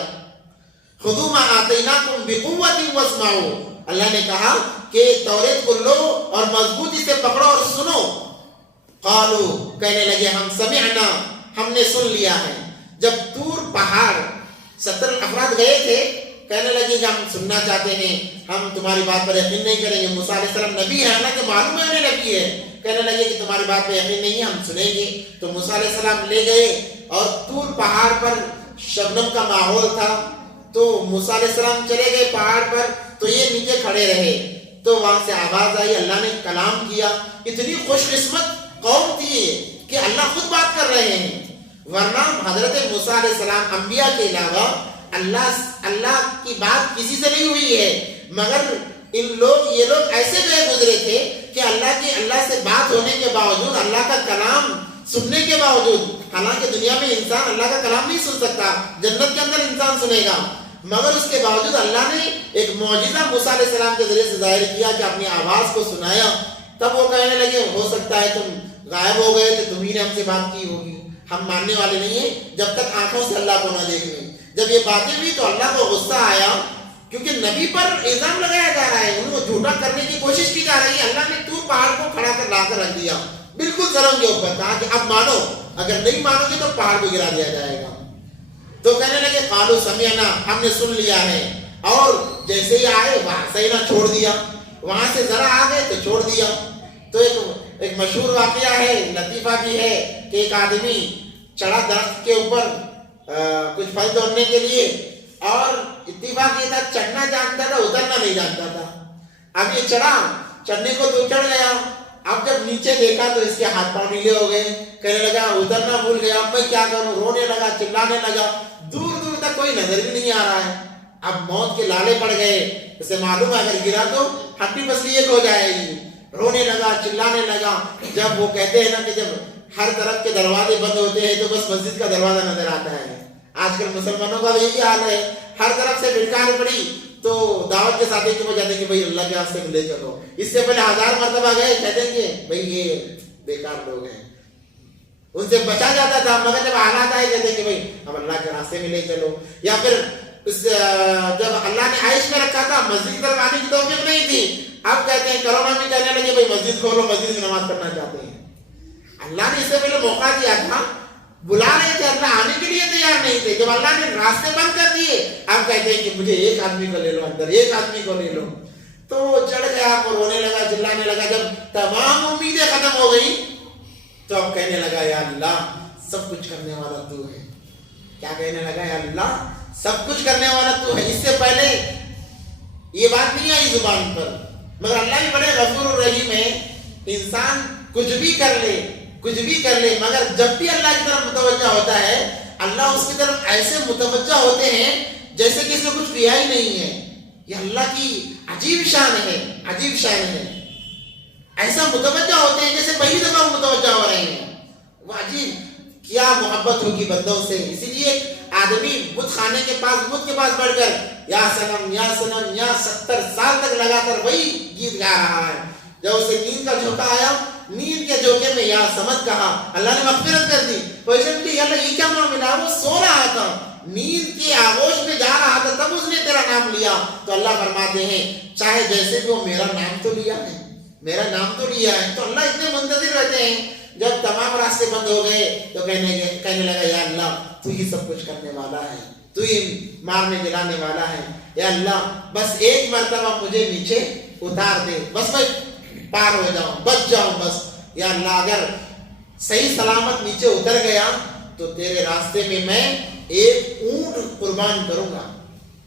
خُذُوا مَا آتَيْنَاكُمْ بِقُوَّةٍ وَاسْمَعُوا. اللہ نے کہا کہ توریت کو لو اور مضبوطی سے پکڑو اور سنو. قالوا، کہنے لگے ہم سمعنا، ہم نے سن لیا ہے. جب طور پہاڑ 70 افراد گئے تھے، کہنے لگے کہ ہم سننا چاہتے ہیں، ہم تمہاری بات پر یقین نہیں کریں گے. موسیٰ علیہ السلام نبی ہے، حالانکہ معلوم ہے انہیں نبی ہے، کہنے لگے کہ تمہاری بات پر یقین نہیں ہے، ہم سنیں گے. تو موسیٰ علیہ السلام لے گئے اور طور پہاڑ پر شبنم کا ماحول تھا، تو موسیٰ علیہ السلام چلے گئے پہاڑ پر، تو یہ نیچے کھڑے رہے. تو وہاں سے آواز آئی، اللہ نے کلام کیا. اتنی خوش قسمت قوم تھی کہ اللہ خود بات کر رہے ہیں، ورنہ حضرت موسیٰ علیہ السلام انبیاء کے علاوہ اللہ کی بات کسی سے نہیں ہوئی ہے. مگر یہ لوگ ایسے گئے گزرے تھے کہ اللہ سے بات ہونے کے باوجود، اللہ کا کلام سننے کے باوجود، حالانکہ دنیا میں انسان اللہ کا کلام نہیں سن سکتا، جنت کے اندر انسان سنے گا، مگر اس کے باوجود اللہ نے ایک معجزہ موسیٰ علیہ السلام کے ذریعے سے ظاہر کیا کہ اپنی آواز کو سنایا. تب وہ کہنے لگے ہو سکتا ہے تم غائب ہو گئے تو تمہیں نے ہم سے بات کی ہوگی، ہم ماننے والے نہیں ہیں جب تک آنکھوں سے اللہ کو نہ دیکھ لیں. جب یہ باتیں ہوئی تو اللہ کو غصہ آیا، کیونکہ نبی پر الزام لگایا جا رہا ہے، ان کو جھوٹا کرنے کی کوشش کی جا رہی ہے. اللہ نے طور پہاڑ کو کھڑا کر لا کر رکھ دیا بالکل سروں کے اوپر، کہا کہ اب مانو، اگر نہیں مانو گے تو پہاڑ کو گرا دیا جائے گا. تو کہنے لگے قالوا سمعنا، ہم نے سن لیا ہے، اور جیسے ہی آئے وہاں سے نہ چھوڑ دیا، وہاں سے ذرا آ گئے تو چھوڑ دیا۔ تو ایک مشہور واقعہ ہے، لطیفہ بھی ہے، کہ ایک آدمی چڑھا درخت کے اوپر کچھ پھل توڑنے کے لیے، اور اتفاق یہ تھا چڑھنا جانتا تھا، اترنا نہیں جانتا تھا۔ اب یہ چڑھا، چڑھنے کو تو چڑھ گیا، اب جب نیچے دیکھا تو اس کے ہاتھ پاؤں نیلے ہو گئے، کہنے لگا اترنا بھول گیا، اب میں کیا کروں، رونے لگا، چلانے لگا، دور دور تک کوئی نظر بھی نہیں آ رہا ہے۔ اب موت کے لالے پڑ گئے، اسے معلوم ہے اگر گرا تو ہڈی پسلی ایک ہو جائے گی، رونے لگا، چلانے لگا۔ جب وہ کہتے ہیں نا کہ جب ہر طرف کے دروازے بند ہوتے ہیں تو بس مسجد کا دروازہ نظر آتا ہے۔ آج کل مسلمانوں کا یہی حال ہے، ہر طرف سے بھٹکار پڑی تو دعوت کے ساتھ ایک ہو جاتے ہیں کہ بھائی اللہ کے راستے میں لے چلو، اس سے پہلے 1000 مرتبہ گئے، کہتے ہیں کہ بھائی یہ بیکار لوگ ہیں، ان سے بچا جاتا تھا، مگر جب حالات آئے کہتے ہیں کہ بھائی اب اللہ کے راستے میں لے چلو۔ یا پھر جب اللہ نے عائش میں رکھا تھا، مسجد کی طرف آنے کی توفیق نہیں تھی، اب کہتے ہیں کرونا میں کہنے لگے بھائی مسجد کھولو، مسجد میں نماز پڑھنا چاہتے ہیں۔ اللہ نے اس سے پہلے موقع دیا تھا، بلا رہے تھے، اللہ آنے کے لیے تیار نہیں تھے، جب اللہ نے راستے بند کر دیے اب کہتے ہیں کہ مجھے ایک آدمی کو لے لو اندر، ایک آدمی کو لے لو۔ تو وہ چڑھ گیا، رونے لگا، چلانے لگا، جب تمام امیدیں ختم ہو گئی تو اب کہنے لگا یا اللہ سب کچھ کرنے والا تو ہے۔ کیا کہنے لگا؟ یا اللہ سب کچھ کرنے والا تو ہے۔ اس سے پہلے یہ بات نہیں آئی زبان پر، مگر اللہ بھی بڑے غفور الرحیم ہے، انسان کچھ بھی کر لے، کچھ بھی کر لے، مگر جب بھی اللہ کی طرف متوجہ ہوتا ہے، اللہ اس کی طرف ایسے متوجہ ہوتے ہیں جیسے کہ اس نے کچھ کیا ہی نہیں ہے۔ یہ اللہ کی عجیب شان ہے، عجیب شان ہے، ایسا متوجہ ہوتے ہیں جیسے پہلی دفعہ متوجہ ہو رہے ہیں۔ وہ عجیب کیا محبت ہوگی بندوں سے۔ اسی لیے آدمی بت خانے کے پاس، بت کے پاس بیٹھ کر یا سنم یا سنم یا 70 سال تک لگاتار وہی گیت گا رہا ہے۔ جب اسے نیند کا جھونکا آیا، نیند کے جھونکے میں یا سمجھ کہا، اللہ نے مغفرت کر دی۔ پوزیشن کی اللہ یہ کیا معاملہ، وہ سو رہا تھا، نیند کی آغوش میں جا رہا تھا، تب اس نے تیرا نام لیا۔ تو اللہ فرماتے ہیں چاہے جیسے بھی وہ میرا نام تو لیا ہے، میرا نام تو لیا ہے۔ تو اللہ اتنے منتظر رہتے ہیں، جب تمام راستے بند ہو گئے تو کہنے لگا یا اللہ تو ہی سب کچھ کرنے والا ہے، تو ہی مارنے جلانے والا ہے، یا اللہ بس ایک مرتبہ مجھے نیچے اتار دے، بس میں پار ہو جاؤں، بچ جاؤں بس۔ یا اللہ اگر صحیح سلامت نیچے اتر گیا تو تیرے راستے میں میں ایک اونٹ قربان کروں گا۔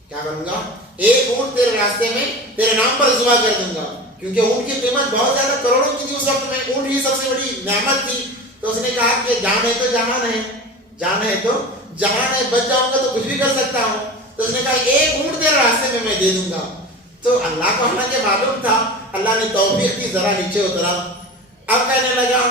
کیا کروں گا؟ ایک اونٹ تیرے راستے میں تیرے نام پر ذبح کر دوں گا، کیونکہ اونٹ کی قیمت بہت زیادہ کروڑوں کی تھی اس وقت میں، اونٹ ہی سب سے بڑی نعمت تھی۔ تو اس نے کہا کہ جان ہے تو جہان ہے، جان ہے تو جہان ہے، بچ جاؤں گا تو کچھ بھی کر سکتا ہوں۔ تو اس نے کہا ایک اونٹ تیرے راستے میں دے دوں گا۔ تو اللہ کو حالانکہ معلوم تھا، اللہ نے توفیق دی، ذرا نیچے اترا۔ اب کہنے لگا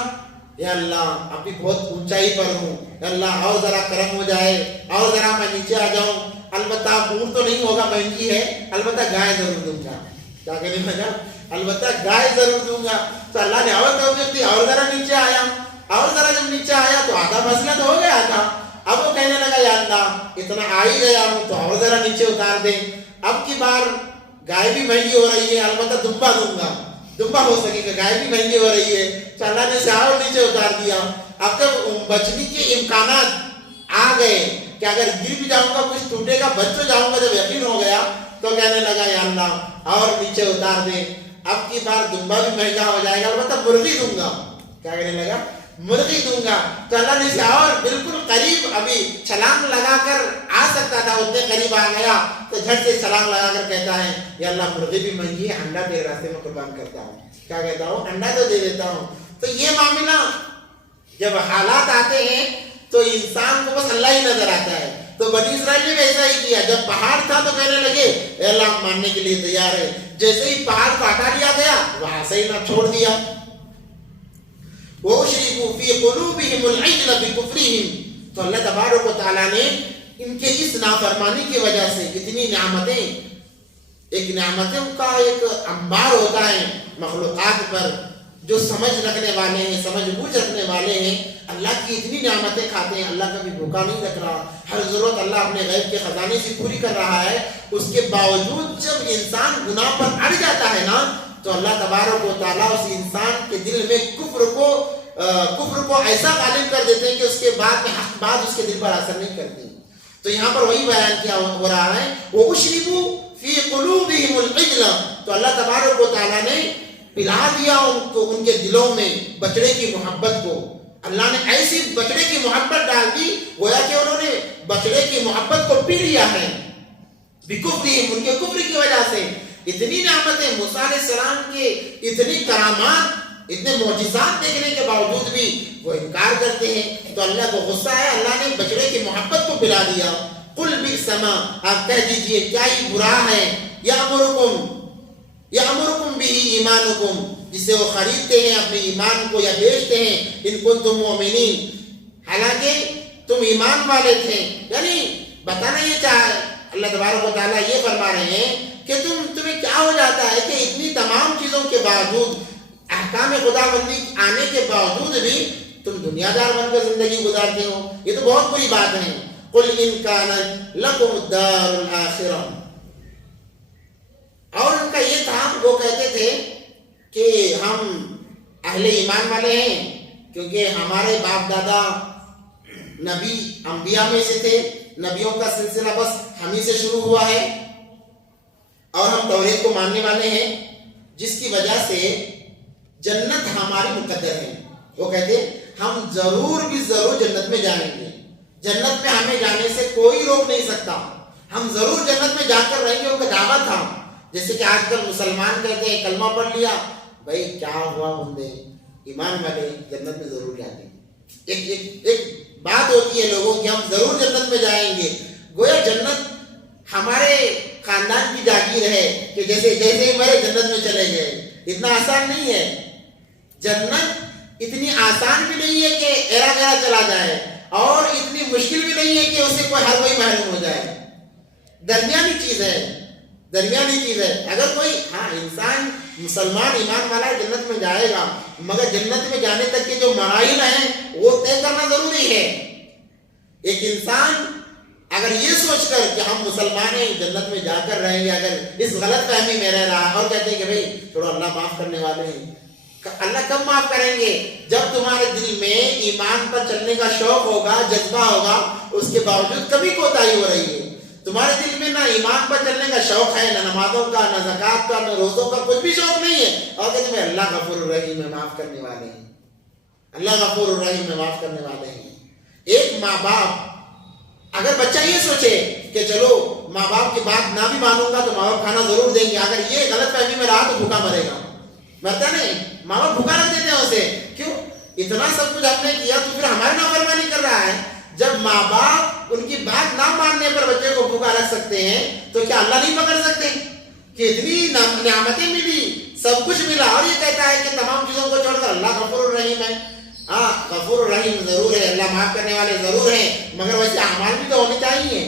یا اللہ ابھی بہت اونچائی پر ہوں، یا اللہ اور ذرا کرم ہو جائے، اور ذرا میں نیچے آ جاؤں، البتہ اونٹ تو نہیں ہوگا، مہنگی ہے، البتہ گائے ضرور دوں گا۔ کیا کہنے لگا؟ البتہ گائے ضرور دوں گا۔ تو اللہ نے اور توفیق دی، اور ذرا نیچے آیا، اور ذرا جب نیچے آیا تو آدھا مسئلہ تو ہو گیا تھا۔ اب وہ کہنے لگا یا اللہ اتنا آ ہی گیا ہوں تو اور ذرا نیچے اتار دے۔ اب کی بار گائے بھی مہنگی ہو رہی ہے، البتہ دمبا دوں گا، دمبا ہو سکے گا، گائے بھی مہنگی ہو رہی ہے۔ تو اللہ نے اسے اور نیچے اتار دیا۔ اب جب بچنے کے امکانات آ گئے کہ اگر گر بھی جاؤں گا کچھ ٹوٹے گا، بچ تو جاؤں گا، جب یقین ہو گیا تو کہنے لگا یا اللہ اور نیچے اتار دے۔ اب کی بار دمبا بھی مہنگا ہو جائے گا، البتہ مرغی دوں گا۔ کیا کہنے لگا؟ مرغی دوں گا۔ تو اللہ نے اسے اور بالکل قریب، ابھی چھلانگ لگا کر آ سکتا تھا، اتنے قریب آ گیا تو جھٹ سے چھلانگ لگا کر کہتا ہے یا اللہ مرغی بھی مہنگی ہے، انڈا تیرے راستے میں قربان کرتا ہوں۔ کیا کہتا ہوں؟ انڈا تو دے دیتا ہوں۔ تو یہ معاملہ جب حالات آتے ہیں تو انسان کو بس اللہ ہی نظر آتا ہے۔ تو بنی اسرائیل نے بھی ایسا ہی کیا، جب پہاڑ تھا تو کہنے لگے اے اللہ ہم ماننے کے لیے تیار ہے، جیسے ہی پہاڑ کو ہٹا لیا گیا وہاں سے ہی نہ چھوڑ دیا۔ وَأُشْرِبُوا فِي قُلُوبِهِمُ الْعِجْلَ بِكُفْرِهِمْ۔ تو اللہ تبارک و تعالیٰ نے ان کے اس نافرمانی کی وجہ سے کتنی نعمتیں، ایک نعمتوں کا ایک انبار ہوتا ہے مخلوقات پر، جو سمجھ رکھنے والے ہیں، سمجھ بوجھ رکھنے والے ہیں، اللہ کی اتنی نعمتیں کھاتے ہیں، اللہ کا بھی بھوکا نہیں رکھ رہا، ہر ضرورت اللہ اپنے غیب کے خزانے سے پوری کر رہا ہے۔ اس کے باوجود جب انسان گناہ پر اڑ جاتا ہے نا تو اللہ تبارک و تعالیٰ اس انسان کے دل میں کفر کو ایسا غالب کر دیتے ہیں کہ اس کے بعد میں حق بات اس کے دل پر اثر نہیں کرتی۔ تو تو یہاں پر وہی بیان کیا ہو رہا ہے وَأُشْرِبُوا فِي قُلُوبِهِمُ الْعِجْلَ، تو اللہ تبارک و تعالیٰ نے پلا دیا ان کے دلوں میں بچڑے کی محبت کو. اللہ نے ایسی بچڑے کی محبت ڈال دی گویا کہ انہوں نے بچڑے کی محبت کو پی لیا ہے. بِكُفْرِهِمْ، ان کے کفر کی وجہ سے. اتنی نعمتیں موسیٰ علیہ السلام کے، اتنی کرامات، اتنے معجزات دیکھنے کے باوجود بھی وہ انکار کرتے ہیں. تو اللہ کو غصہ ہے، اللہ نے بچڑے کی محبت کو پلا دیا. قُلْ بِئْسَ مَا، آپ کہہ دیجئے کیا ہی برا ہے، یَأْمُرُكُمْ بِهِ ایمانکم، جسے وہ خریدتے ہیں اپنے ایمان کو یا بیچتے ہیں، ان کنتم مؤمنین، حالانکہ تم ایمان والے تھے. یعنی بتانا یہ چاہے اللہ تبارک و تعالیٰ یہ فرما رہے ہیں کہ تمہیں کیا ہو جاتا ہے کہ اتنی تمام چیزوں کے باوجود، احکام خدا بندی آنے کے باوجود بھی تم دنیا دار بن کر زندگی گزارتے ہو. یہ تو بہت بری بات ہے. قُلْ إِنْ كَانَتْ لَكُمُ الدَّارُ الْآخِرَةُ، اور ان کا یہ تھا، وہ کہتے تھے کہ ہم اہل ایمان والے ہیں کیونکہ ہمارے باپ دادا نبی انبیاء میں سے تھے، نبیوں کا سلسلہ بس ہم ہی سے شروع ہوا ہے، اور ہم توریت کو ماننے والے ہیں، جس کی وجہ سے جنت ہماری مقدر ہے. وہ کہتے ہم ضرور بھی ضرور جنت میں جائیں گے، جنت میں ہمیں جانے سے کوئی روک نہیں سکتا، ہم ضرور جنت میں جا کر رہیں گے. ان کا دعویٰ تھا. جیسے کہ آج کل مسلمان کہتے ہیں کلمہ پڑھ لیا، بھائی کیا ہوا بندے، ایمان والے جنت میں ضرور جاتے ہیں. ایک بات ہوتی ہے لوگوں کی، ہم ضرور جنت میں جائیں گے، گویا جنت ہمارے خاندان کی جاگیر ہے کہ جیسے ہی مرے جنت میں چلے گئے. اتنا آسان نہیں ہے. جنت اتنی آسان بھی نہیں ہے کہ ایرا گیرا چلا جائے، اور اتنی مشکل بھی نہیں ہے کہ اسے ہر کوئی محروم ہو جائے. درمیانی چیز ہے، درمیانی چیز ہے. اگر کوئی انسان مسلمان ایمان والا جنت میں جائے گا، مگر جنت میں جانے تک کے جو مراحل ہیں وہ طے کرنا ضروری ہے. ایک انسان اگر یہ سوچ کر کہ ہم مسلمان ہیں جنت میں جا کر رہیں گے، اگر اس غلط فہمی میں رہ رہا اور کہتے ہیں کہ بھئی چھوڑو اللہ معاف کرنے والے ہیں، اللہ کب معاف کریں گے؟ جب تمہارے دل میں ایمان پر چلنے کا شوق ہوگا، جذبہ ہوگا، اس کے باوجود کبھی کوتاہی ہو رہی ہے. تمہارے دل میں نہ ایمان پر چلنے کا شوق ہے، نہ نمازوں کا، نہ زکوٰۃ کا، نہ روزوں کا، کچھ بھی شوق نہیں ہے، اور کہتے ہیں اللہ غفور الرحیم ہے، معاف کرنے والے ہیں، اللہ غفور الرحیم ہے، معاف کرنے والے ہیں. ایک ماں باپ، اگر بچہ یہ سوچے کہ چلو ماں باپ کی بات نہ بھی مانوں گا تو ماں باپ کھانا ضرور دیں گے، اگر یہ غلط فہمی میں رہا تو بھوکا مرے گا. مرتا نہیں، ماں باپ بھوکا رکھ دیتے ہیں اسے. کیوں؟ اتنا سب کچھ ہم نے کیا تو پھر ہماری نافرمانی کر رہا ہے. جب ماں باپ ان کی بات نہ ماننے پر بچے کو بھوکا رکھ سکتے ہیں تو کیا اللہ نہیں پکڑ سکتے کہ اتنی نعمتیں ملی، سب کچھ ملا، اور یہ کہتا ہے کہ تمام چیزوں کو چھوڑ کر اللہ غفور الرحیم ہے. ہاں غفور الرحیم ضرور ہے، اللہ معاف کرنے والے ضرور ہیں، مگر ویسے اعمال بھی تو ہونے چاہیے.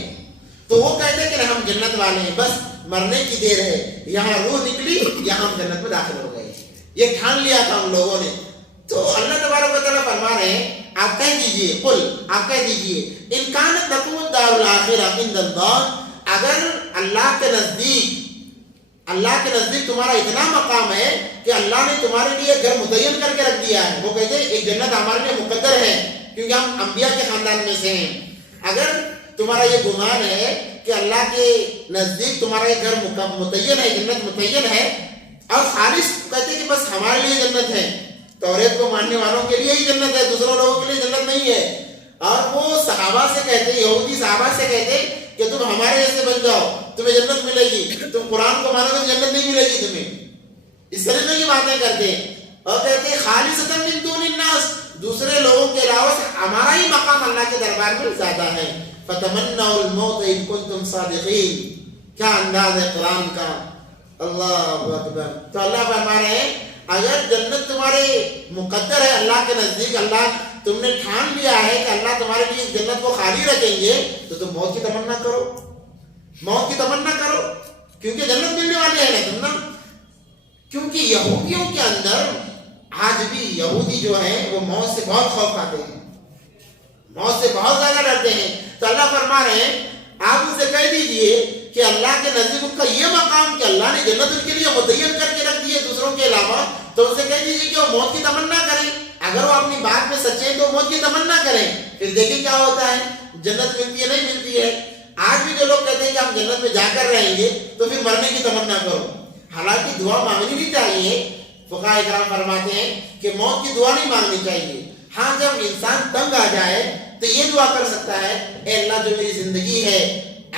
تو وہ کہتے ہیں کہ ہم جنت والے ہیں، بس مرنے کی دیر ہے، یہاں روح نکلی، یہاں ہم جنت میں داخل ہو گئے. یہ ٹھان لیا تھا ہم لوگوں نے. تو اللہ تبارک و تعالیٰ فرما رہے ہیں آپ کہہ دیجئے، قل آپ کہہ دیجئے ان کانت لکم الدار الآخرہ عند اللہ، اگر اللہ کے نزدیک تمہارا اتنا مقام ہے کہ اللہ نے تمہارے لیے گھر متعین کر کے رکھ دیا ہے. وہ کہتے ہیں ایک جنت ہمارے لیے مقدر ہے کیونکہ ہم انبیاء کے خاندان میں سے ہیں. اگر تمہارا یہ گمان ہے کہ اللہ کے نزدیک تمہارا یہ گھر متعین ہے، جنت متعین ہے، اور خالص کہتے ہیں کہ بس ہمارے لیے جنت ہے، توریت کو ماننے والوں کے لیے ہی جنت ہے، دوسروں لوگوں کے لیے جنت نہیں ہے. اور وہ صحابہ سے کہتے، یہودی صحابہ سے کہتے کہ تم ہمارے جیسے بن جاؤ تمہیں جنت ملے گی، تم قرآن کو مانو گے تو جنت نہیں ملے گی تمہیں. اس طرح کی باتیں کرتے ہیں اور کہتے خالصۃ من دون الناس، دوسرے لوگوں کے علاوہ سے ہمارا ہی مقام اللہ کے دربار میں زیادہ ہے. فتمنوا الموت ان کنتم صادقین. کیا انداز ہے قرآن کا، اللہ اکبر. تو اللہ فرما رہے ہیں اگر جنت تمہارے مقدر ہے اللہ کے نزدیک، اللہ تم نے ٹھان لیا ہے کہ اللہ تمہارے لیے جنت کو خالی رکھیں گے، تو تم موت کی تمنا کرو، موت کی تمنا کرو، کیونکہ جنت ملنے والے ہیں نا. کیونکہ یہودیوں کے اندر آج بھی یہودی جو ہیں وہ موت سے بہت خوف کھاتے ہیں، موت سے بہت زیادہ ڈرتے ہیں. تو اللہ فرما رہے ہیں آپ ان سے کہہ دیجئے کہ اللہ کے نزدیک ان کا یہ مقام کہ اللہ نے جنت ان کے لیے متعین کر کے رکھ دی ہے دوسروں کے علاوہ، تو ان سے کہہ دیجئے کہ وہ موت کی تمنا کریں. اگر وہ اپنی بات میں سچے ہیں تو موت موت کی تمنا کریں, پھر دیکھیں کیا ہوتا ہے, جنت ملتی ہے نہیں ملتی ہے. آج بھی جو لوگ کہتے ہیں کہ ہم جنت میں جا کر رہیں گے تو پھر مرنے کی تمنا کرو. حالانکہ دعا مانگنی نہیں چاہیے. فقہاء اکرام فرماتے ہیں کہ موت کی دعا نہیں مانگنی چاہیے. ہاں جب انسان تنگ آ جائے تو یہ دعا کر سکتا ہے, اے اللہ جو میری زندگی ہے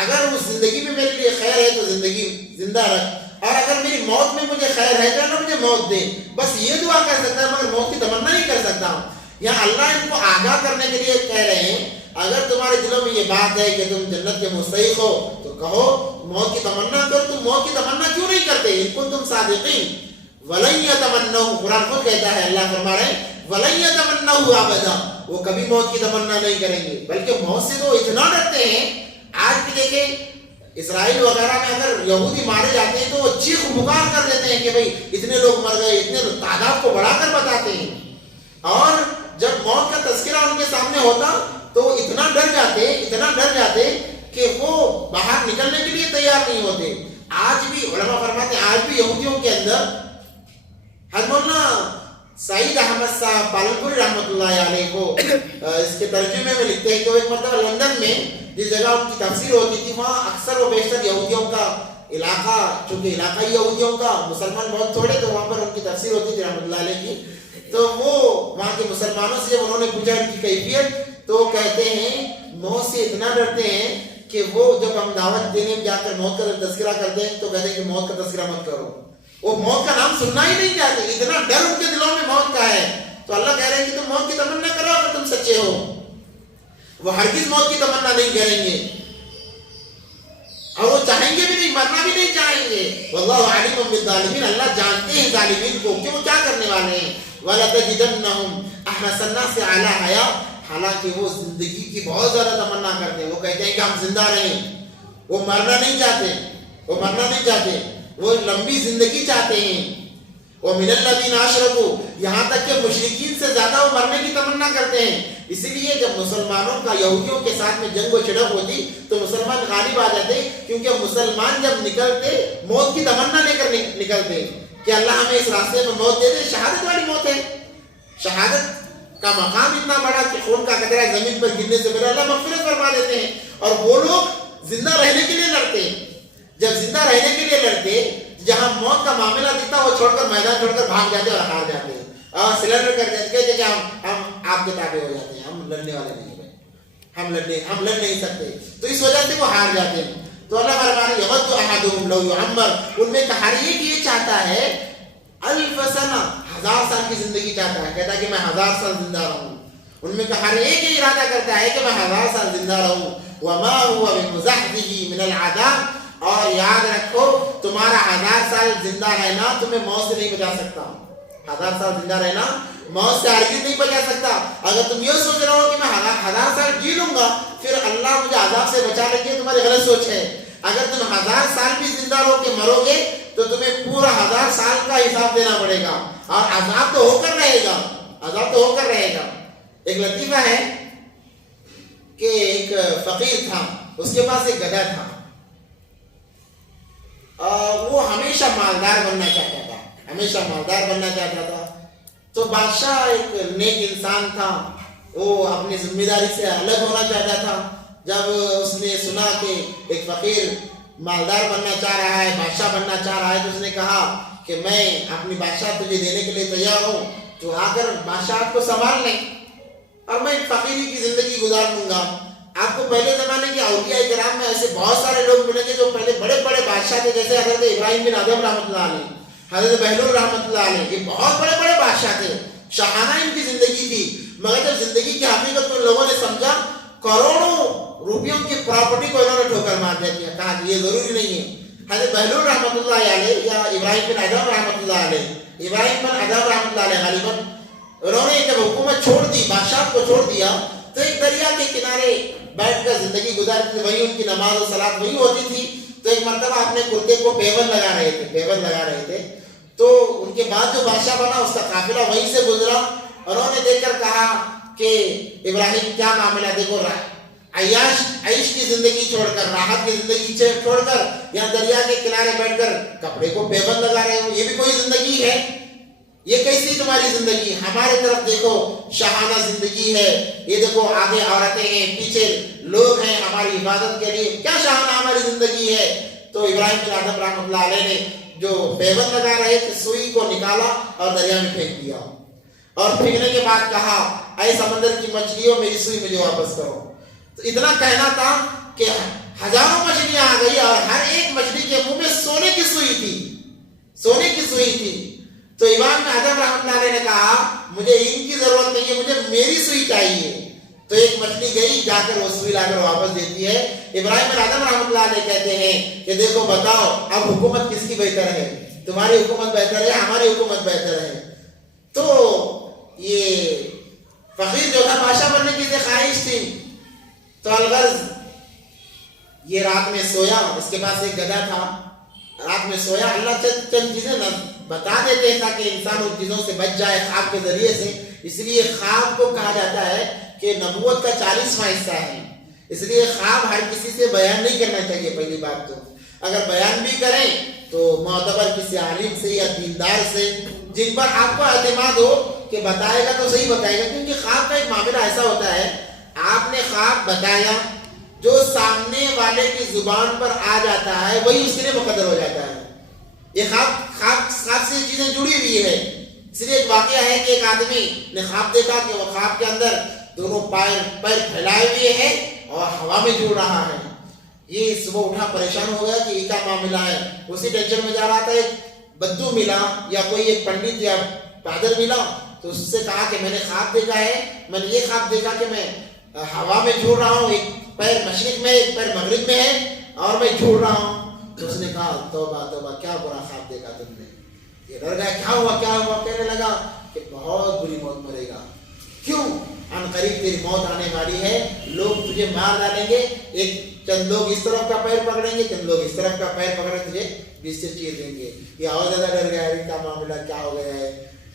اگر اس زندگی میں میرے لیے خیر ہے تو زندگی زندہ رکھ, اور اگر میری موت میں مجھے خیر ہے تو اللہ مجھے موت دے. بس یہ دعا کر سکتا ہے مگر موت کی تمنا نہیں کر سکتا. یہاں اللہ ان کو آگاہ کرنے کے لیے کہہ رہے ہیں اگر تمہارے دلوں میں یہ بات ہے کہ تم جنت کے مستحق ہو تو کہو موت کی تمنا کرو. تم موت کی تمنا کیوں نہیں کرتے؟ ان کو تم صادقین. وَلَن يَتَمَنَّوْا, قرآن خود کہتا ہے, اللہ فرما رہے ہیں وَلَن يَتَمَنَّوْا أَبَدًا, وہ کبھی موت کی تمنا نہیں کریں گے. بلکہ موت سے تو اتنا ڈرتے ہیں. آج بھی دیکھیں اسرائیل وغیرہ میں اگر یہودی مارے جاتے ہیں تو وہ چیخ پکار کر دیتے ہیں کہ بھئی اتنے لوگ مر گئے, اتنے تعداد کو بڑھا کر بتاتے ہیں. اور جب موت کا تذکرہ ان کے سامنے ہوتا تو وہ اتنا ڈر جاتے کہ وہ باہر نکلنے کے لیے تیار نہیں ہوتے. آج بھی علماء فرماتے ہیں آج بھی یہودیوں کے اندر, حضرت مولانا سعید احمد صاحب پالنپوری رحمۃ اللہ علیہ کو اس کے ترجمے میں لکھتے ہیں کہ وہ ایک مرتبہ لندن میں جس جگہ ان کی تفسیر ہوتی تھی وہاں اکثر و بیشتر یہودیوں کا علاقہ, چونکہ علاقائی یہودیوں کا, مسلمان بہت تھوڑے تو وہاں پر ان کی تفسیر ہوتی تھی رحمۃ اللہ علیہ کی. تو وہ وہاں کے مسلمانوں سے جب انہوں نے پوچھا ان کی کیفیت تو کہتے ہیں موت سے اتنا ڈرتے ہیں کہ وہ جب ہم دعوت دینے جا کر موت کا تذکرہ کرتے ہیں تو کہتے ہیں کہ موت کا تذکرہ مت کرو. وہ موت کا نام سننا ہی نہیں چاہتے, اتنا ڈر ان کے دلوں میں موت کا ہے. تو اللہ کہہ رہے ہیں کہ تم موت کی تمنا کرو اگر تم سچے ہو. وہ ہرگز موت کی تمنا نہیں کریں گے اور وہ چاہیں گے بھی نہیں, مرنا بھی نہیں چاہیں گے. واللہ علیم بالظالمین, اللہ جانتے ہیں ظالمین کو کہ وہ کیا کرنے والے ہیں. وَلَتَجِدَنَّهُمْ أَحْرَصَ النَّاسِ عَلَىٰ حَيَاةٍ, حالانکہ وہ زندگی کی بہت زیادہ تمنا کرتے ہیں. وہ کہتے ہیں کہ ہم زندہ رہیں, وہ مرنا نہیں چاہتے, وہ لمبی زندگی چاہتے ہیں. وَمِنَ الَّذِينَ أَشْرَكُوا, یہاں تک کہ مشرکین سے زیادہ وہ مرنے کی تمنا کرتے ہیں. اسی لیے جب مسلمانوں کا یہودیوں کے ساتھ میں جنگ و چھڑپ ہوتی تو مسلمان غالب آ جاتے, کیونکہ مسلمان جب نکلتے موت کی تمنا لے کر نکلتے کہ اللہ ہمیں اس راستے میں موت دے دے. شہادت والی موت ہے, شہادت کا مقام اتنا بڑا کہ خون کا قطرہ زمین پر گرنے سے پہلے اللہ مغفرت فرما دیتے ہیں. اور وہ لوگ زندہ رہنے کے لیے لڑتے, جب زندہ رہنے کے لیے لڑتے جہاں موت کا معاملہ دکھتا وہ چھوڑ کر میدان چھوڑ کر بھاگ جاتے اور ہار جاتے, اور سلنڈر کر دیتے, کہتے کہ ہم آپ کے تابع ہو جاتے ہیں, ہم لڑنے والے نہیں ہیں, ہم لڑ نہیں سکتے. تو اس وجہ سے وہ ہار جاتے ہیں. تو اللہ فرماتا ہے یود احدہم لو یعمر, ان میں کہا یہ کہ یہ چاہتا ہے الف سنہ, 1000 سال کی زندگی چاہتا ہے, کہتا ہے کہ میں 1000 سال زندہ رہوں. ان میں کہا ایک ہی ارادہ کرتا ہے کہ میں 1000 سال زندہ رہوں. وما هو بمزحزحه من العذاب, اور یاد رکھو تمہارا 1000 سال زندہ رہنا تمہیں موت سے نہیں بچا سکتا. 1000 سال زندہ رہنا موت سے ہرگز نہیں بچا سکتا. اگر تم یہ سوچ رہے ہو کہ میں 1000 سال جی لوں گا پھر اللہ مجھے عذاب سے بچا لیں گے, تمہاری غلط سوچ ہے. اگر تم 1000 سال بھی زندہ رہو کے مرو گے تو تمہیں پورا 1000 سال کا حساب دینا پڑے گا, اور عذاب تو ہو کر رہے گا. ایک لطیفہ ہے کہ ایک فقیر تھا, اس کے پاس ایک گدھا تھا, وہ ہمیشہ مالدار بننا چاہتا تھا. تو بادشاہ ایک نیک انسان تھا, وہ اپنی ذمہ داری سے الگ ہونا چاہتا تھا. جب اس نے سنا کہ ایک فقیر مالدار بننا چاہ رہا ہے, بادشاہ بننا چاہ رہا ہے, تو اس نے کہا کہ میں اپنی بادشاہ تجھے دینے کے لیے تیار ہوں, تو آ کر بادشاہت کو سنبھال لیں اور میں فقیری کی زندگی گزار لوں گا. آپ کو پہلے زمانے کے اولیاء کرام میں ایسے بہت سارے لوگ ملیں گے جو پہلے بڑے بڑے بادشاہ تھے, جیسے حضرت ابراہیم بن ادم رحمۃ اللہ علیہ, حضرت بہلول رحمۃ اللہ علیہ, یہ بہت بڑے بڑے بادشاہ تھے, شاہانہ ان کی زندگی تھی. مگر جب زندگی کی حقیقت کو لوگوں نے سمجھا, کروڑوں روپیوں کی پراپرٹی کو انہوں نے ٹھوکر مار دیا, کہا کہ یہ ضروری نہیں ہے. حضرت بہلول رحمۃ اللہ علیہ یا ابراہیم بن ادم رحمۃ اللہ علیہ غالباً انہوں نے جب حکومت چھوڑ دی, بادشاہ کو چھوڑ دیا, تو ایک دریا کے کنارے بیٹھ کر زندگی گزارتی, وہی ان کی نماز و صلات وہی ہوتی تھی. تو ایک مرتبہ اپنے کرتے کو پیون لگا رہے تھے. تو ان کے بعد جو بادشاہ بنا اس کا قافلہ وہیں سے گزرا, انہوں نے دیکھ کر کہا کہ ابراہیم کیا معاملہ, دیکھو عیش کی زندگی چھوڑ کر, راحت کی زندگی چھوڑ کر یہاں دریا کے کنارے بیٹھ کر کپڑے کو پیون لگا رہے ہو, یہ بھی کوئی زندگی ہے؟ یہ کیسی تمہاری زندگی؟ ہمارے طرف دیکھو شاہانہ زندگی ہے، یہ دیکھو آگے عورتیں ہیں، پیچھے لوگ ہیں ہماری عبادت کے لیے، کیا شاہانہ ہماری زندگی ہے۔ تو ابراہیم بن آدم رحمۃ اللہ علیہ نے جو پیوند لگا رہے تھے سوئی کو نکالا اور دریا میں پھینک دیا، اور پھینکنے کے بعد کہا اے سمندر کی مچھلیوں میری سوئی مجھے واپس کرو۔ تو اتنا کہنا تھا کہ ہزاروں مچھلیاں آ گئی اور ہر ایک مچھلی کے منہ میں سونے کی سوئی تھی، سونے کی سوئی تھی۔ تو ابراہیم آدم رحمۃ اللہ علیہ نے کہا مجھے ان کی ضرورت نہیں ہے، مجھے میری سوئی چاہیے۔ تو ایک مچھلی گئی جا کر وہ سوئی لا کر واپس دیتی ہے۔ ابراہیم آدم رحمۃ اللہ علیہ کہتے ہیں کہ دیکھو بتاؤ اب حکومت کس کی بہتر ہے، تمہاری حکومت بہتر ہے ہماری حکومت بہتر ہے؟ تو یہ فقیر جو تھا بادشاہ بننے کی خواہش تھی، تو الغرض یہ رات میں سویا، اس کے پاس ایک گدھا تھا، رات میں سویا۔ اللہ چند چیزیں بتا دیتے ہیں تاکہ انسان ان چیزوں سے بچ جائے خواب کے ذریعے سے، اس لیے خواب کو کہا جاتا ہے کہ نبوت کا 40واں حصہ ہے، اس لیے خواب ہر کسی سے بیان نہیں کرنا چاہیے۔ پہلی بات تو اگر بیان بھی کریں تو معتبر کسی عالم سے یا دیندار سے جن پر آپ کو اعتماد ہو کہ بتائے گا تو صحیح بتائے گا، کیونکہ خواب کا ایک معاملہ ایسا ہوتا ہے آپ نے خواب بتایا، جو سامنے والے کی زبان پر آ جاتا ہے وہی اس کے لیے مقدر ہو جاتا ہے۔ یہ خواب سے چیزیں جڑی ہوئی ہے۔ اس لیے ایک واقعہ ہے کہ ایک آدمی نے خواب دیکھا کہ وہ خواب کے اندر دونوں پیر پھیلائے ہوئے ہیں اور ہوا میں جڑ رہا ہے۔ یہ صبح اٹھا پریشان ہو گیا کہ یہ کیا معاملہ ہے، اسی ٹینشن میں جا رہا تھا۔ ایک بدو ملا یا کوئی ایک پنڈت یا پادر ملا تو اس سے کہا کہ میں نے خواب دیکھا ہے، میں نے یہ خواب دیکھا کہ میں ہوا میں جھول رہا ہوں، ایک پیر مشرق میں ایک پیر مغرب میں ہے اور میں جھول رہا ہوں۔ تو اس نے کہا توبہ توبہ کیا برا خواب دیکھا تم نے۔ یہ ڈر گیا کیا ہوا کیا ہوا، کہنے لگا کہ بہت بری موت مرے گا۔ کیوں؟ ان قریب تیری موت آنے والی ہے، لوگ تجھے مار ڈالیں گے، ایک چند لوگ اس طرف کا پیر پکڑیں گے، چند لوگ اس طرف کا پیر پکڑ تجھے بیچ سے چیر دیں گے۔ یہ اور زیادہ ڈر گیا ہے، کیا معاملہ کیا ہو گیا ہے۔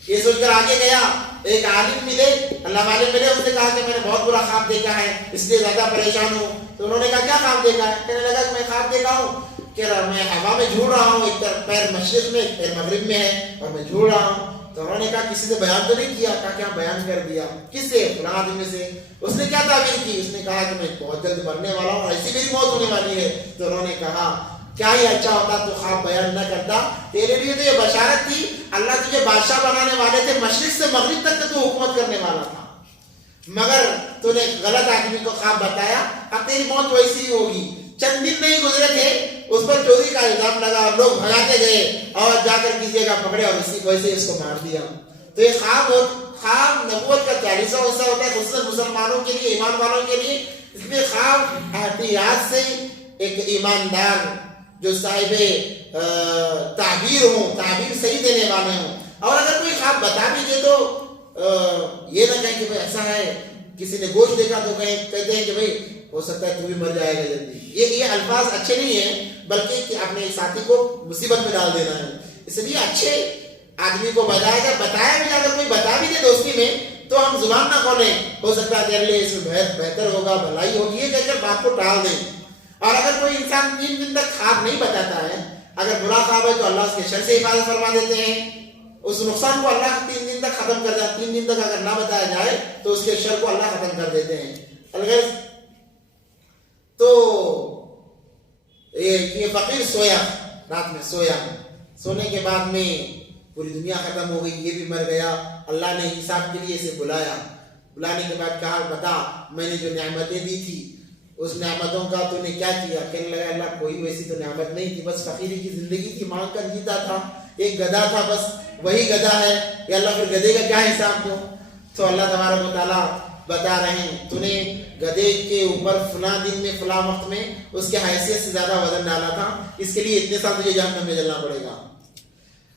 یہ سوچ کر آگے گیا، ایک عالم ملے، اللہ والے ملے، اس نے کہا کہ میں نے بہت برا خواب دیکھا ہے اس لیے زیادہ پریشان ہوں۔ تو انہوں نے کہا کیا خواب دیکھا ہے؟ کہنے لگا کہ میں خواب دیکھا ہوں کہ میں ہوا میں جھول رہا ہوں، ایک پیر مشرق میں ایک پیر مغرب میں ہے اور میں جھول رہا ہوں۔ تو انہوں نے کہا کسی سے بیان تو نہیں کیا؟ کہا کیا بیان کر دیا۔ کس سے؟ فلاں آدمی سے۔ اس نے کیا تعبیر کی؟ اس نے کہا کہ میں بہت جلد مرنے والا ہوں اور ایسی میری موت ہونے والی ہے۔ تو انہوں نے کہا کیا ہی اچھا ہوتا تو خواب بیان نہ کرتا، تیرے لیے تو یہ بشارت تھی، اللہ تجھے بادشاہ بنانے والے تھے، مشرق سے مغرب تک تو حکومت کرنے والا تھا، مگر تو نے غلط آدمی کو خواب بتایا، اب تیری موت ویسی ہی ہوگی۔ چند دن نہیں گزرے تھے اس پر چوری کا الزام لگا اور لوگ بھگاتے گئے اور جا کر کسی جگہ پکڑے اور اسی وجہ سے اس کو مار دیا۔ تو یہ خواب نبوت کا 40واں حصہ ہوتا ہے، خصوصاً مسلمانوں کے لیے، ایمان والوں کے لیے۔ اس لیے خواب احتیاط سے ایک ایماندار جو صاحب تعبیر ہوں، تعبیر صحیح دینے والے ہوں، اور اگر کوئی خواب بتا بھی دے تو یہ نہ کہیں کہ بھائی ایسا ہے، کسی نے گوشت دیکھا تو کہتے ہیں کہ بھائی ہو سکتا ہے تو بھی مر جائے گا جلدی۔ یہ الفاظ اچھے نہیں ہیں، بلکہ کہ اپنے ساتھی کو مصیبت میں ڈال دینا ہے۔ اس لیے اچھے آدمی کو بتایا بھی اگر کوئی بتا بھی دے دوستی میں تو ہم زبان نہ کھولیں، ہو سکتا ہے تیرے لیے اس میں بہتر ہوگا، بھلائی ہوگی، یہ کہہ کر بات کو ٹال دیں۔ اور اگر کوئی انسان 3 دن تک خواب نہیں بتاتا ہے، اگر برا خواب ہے تو اللہ اس کے شر سے حفاظت فرما دیتے ہیں، اس نقصان کو اللہ 3 دن تک ختم کر دیتا ہے۔ 3 دن تک اگر نہ بتایا جائے تو اس کے شر کو اللہ ختم کر دیتے ہیں۔ الغرض تو یہ فقیر سویا، رات میں سویا، سونے کے بعد میں پوری دنیا ختم ہو گئی، یہ بھی مر گیا۔ اللہ نے حساب کے لیے اسے بلایا، بلانے کے بعد کہا بتا میں نے جو نعمتیں دی تھی اس نعمتوں کا تو نے کیا کیا؟ کہنے لگا اللہ کوئی ویسی تو نعمت نہیں تھی، بس فقیری کی زندگی تھی، مانگ کر جیتا تھا، ایک گدھا تھا، بس وہی گدھا ہے، یا اللہ پھر گدھے کا کیا حساب دوں؟ تو اللہ تبارک و تعالیٰ بتا رہے ہیں تو نے گدھے کے اوپر فلاں دن میں فلاں وقت میں اس کے حیثیت سے زیادہ وزن ڈالا تھا، اس کے لیے اتنے سال تجھے جہنم میں جلنا پڑے گا۔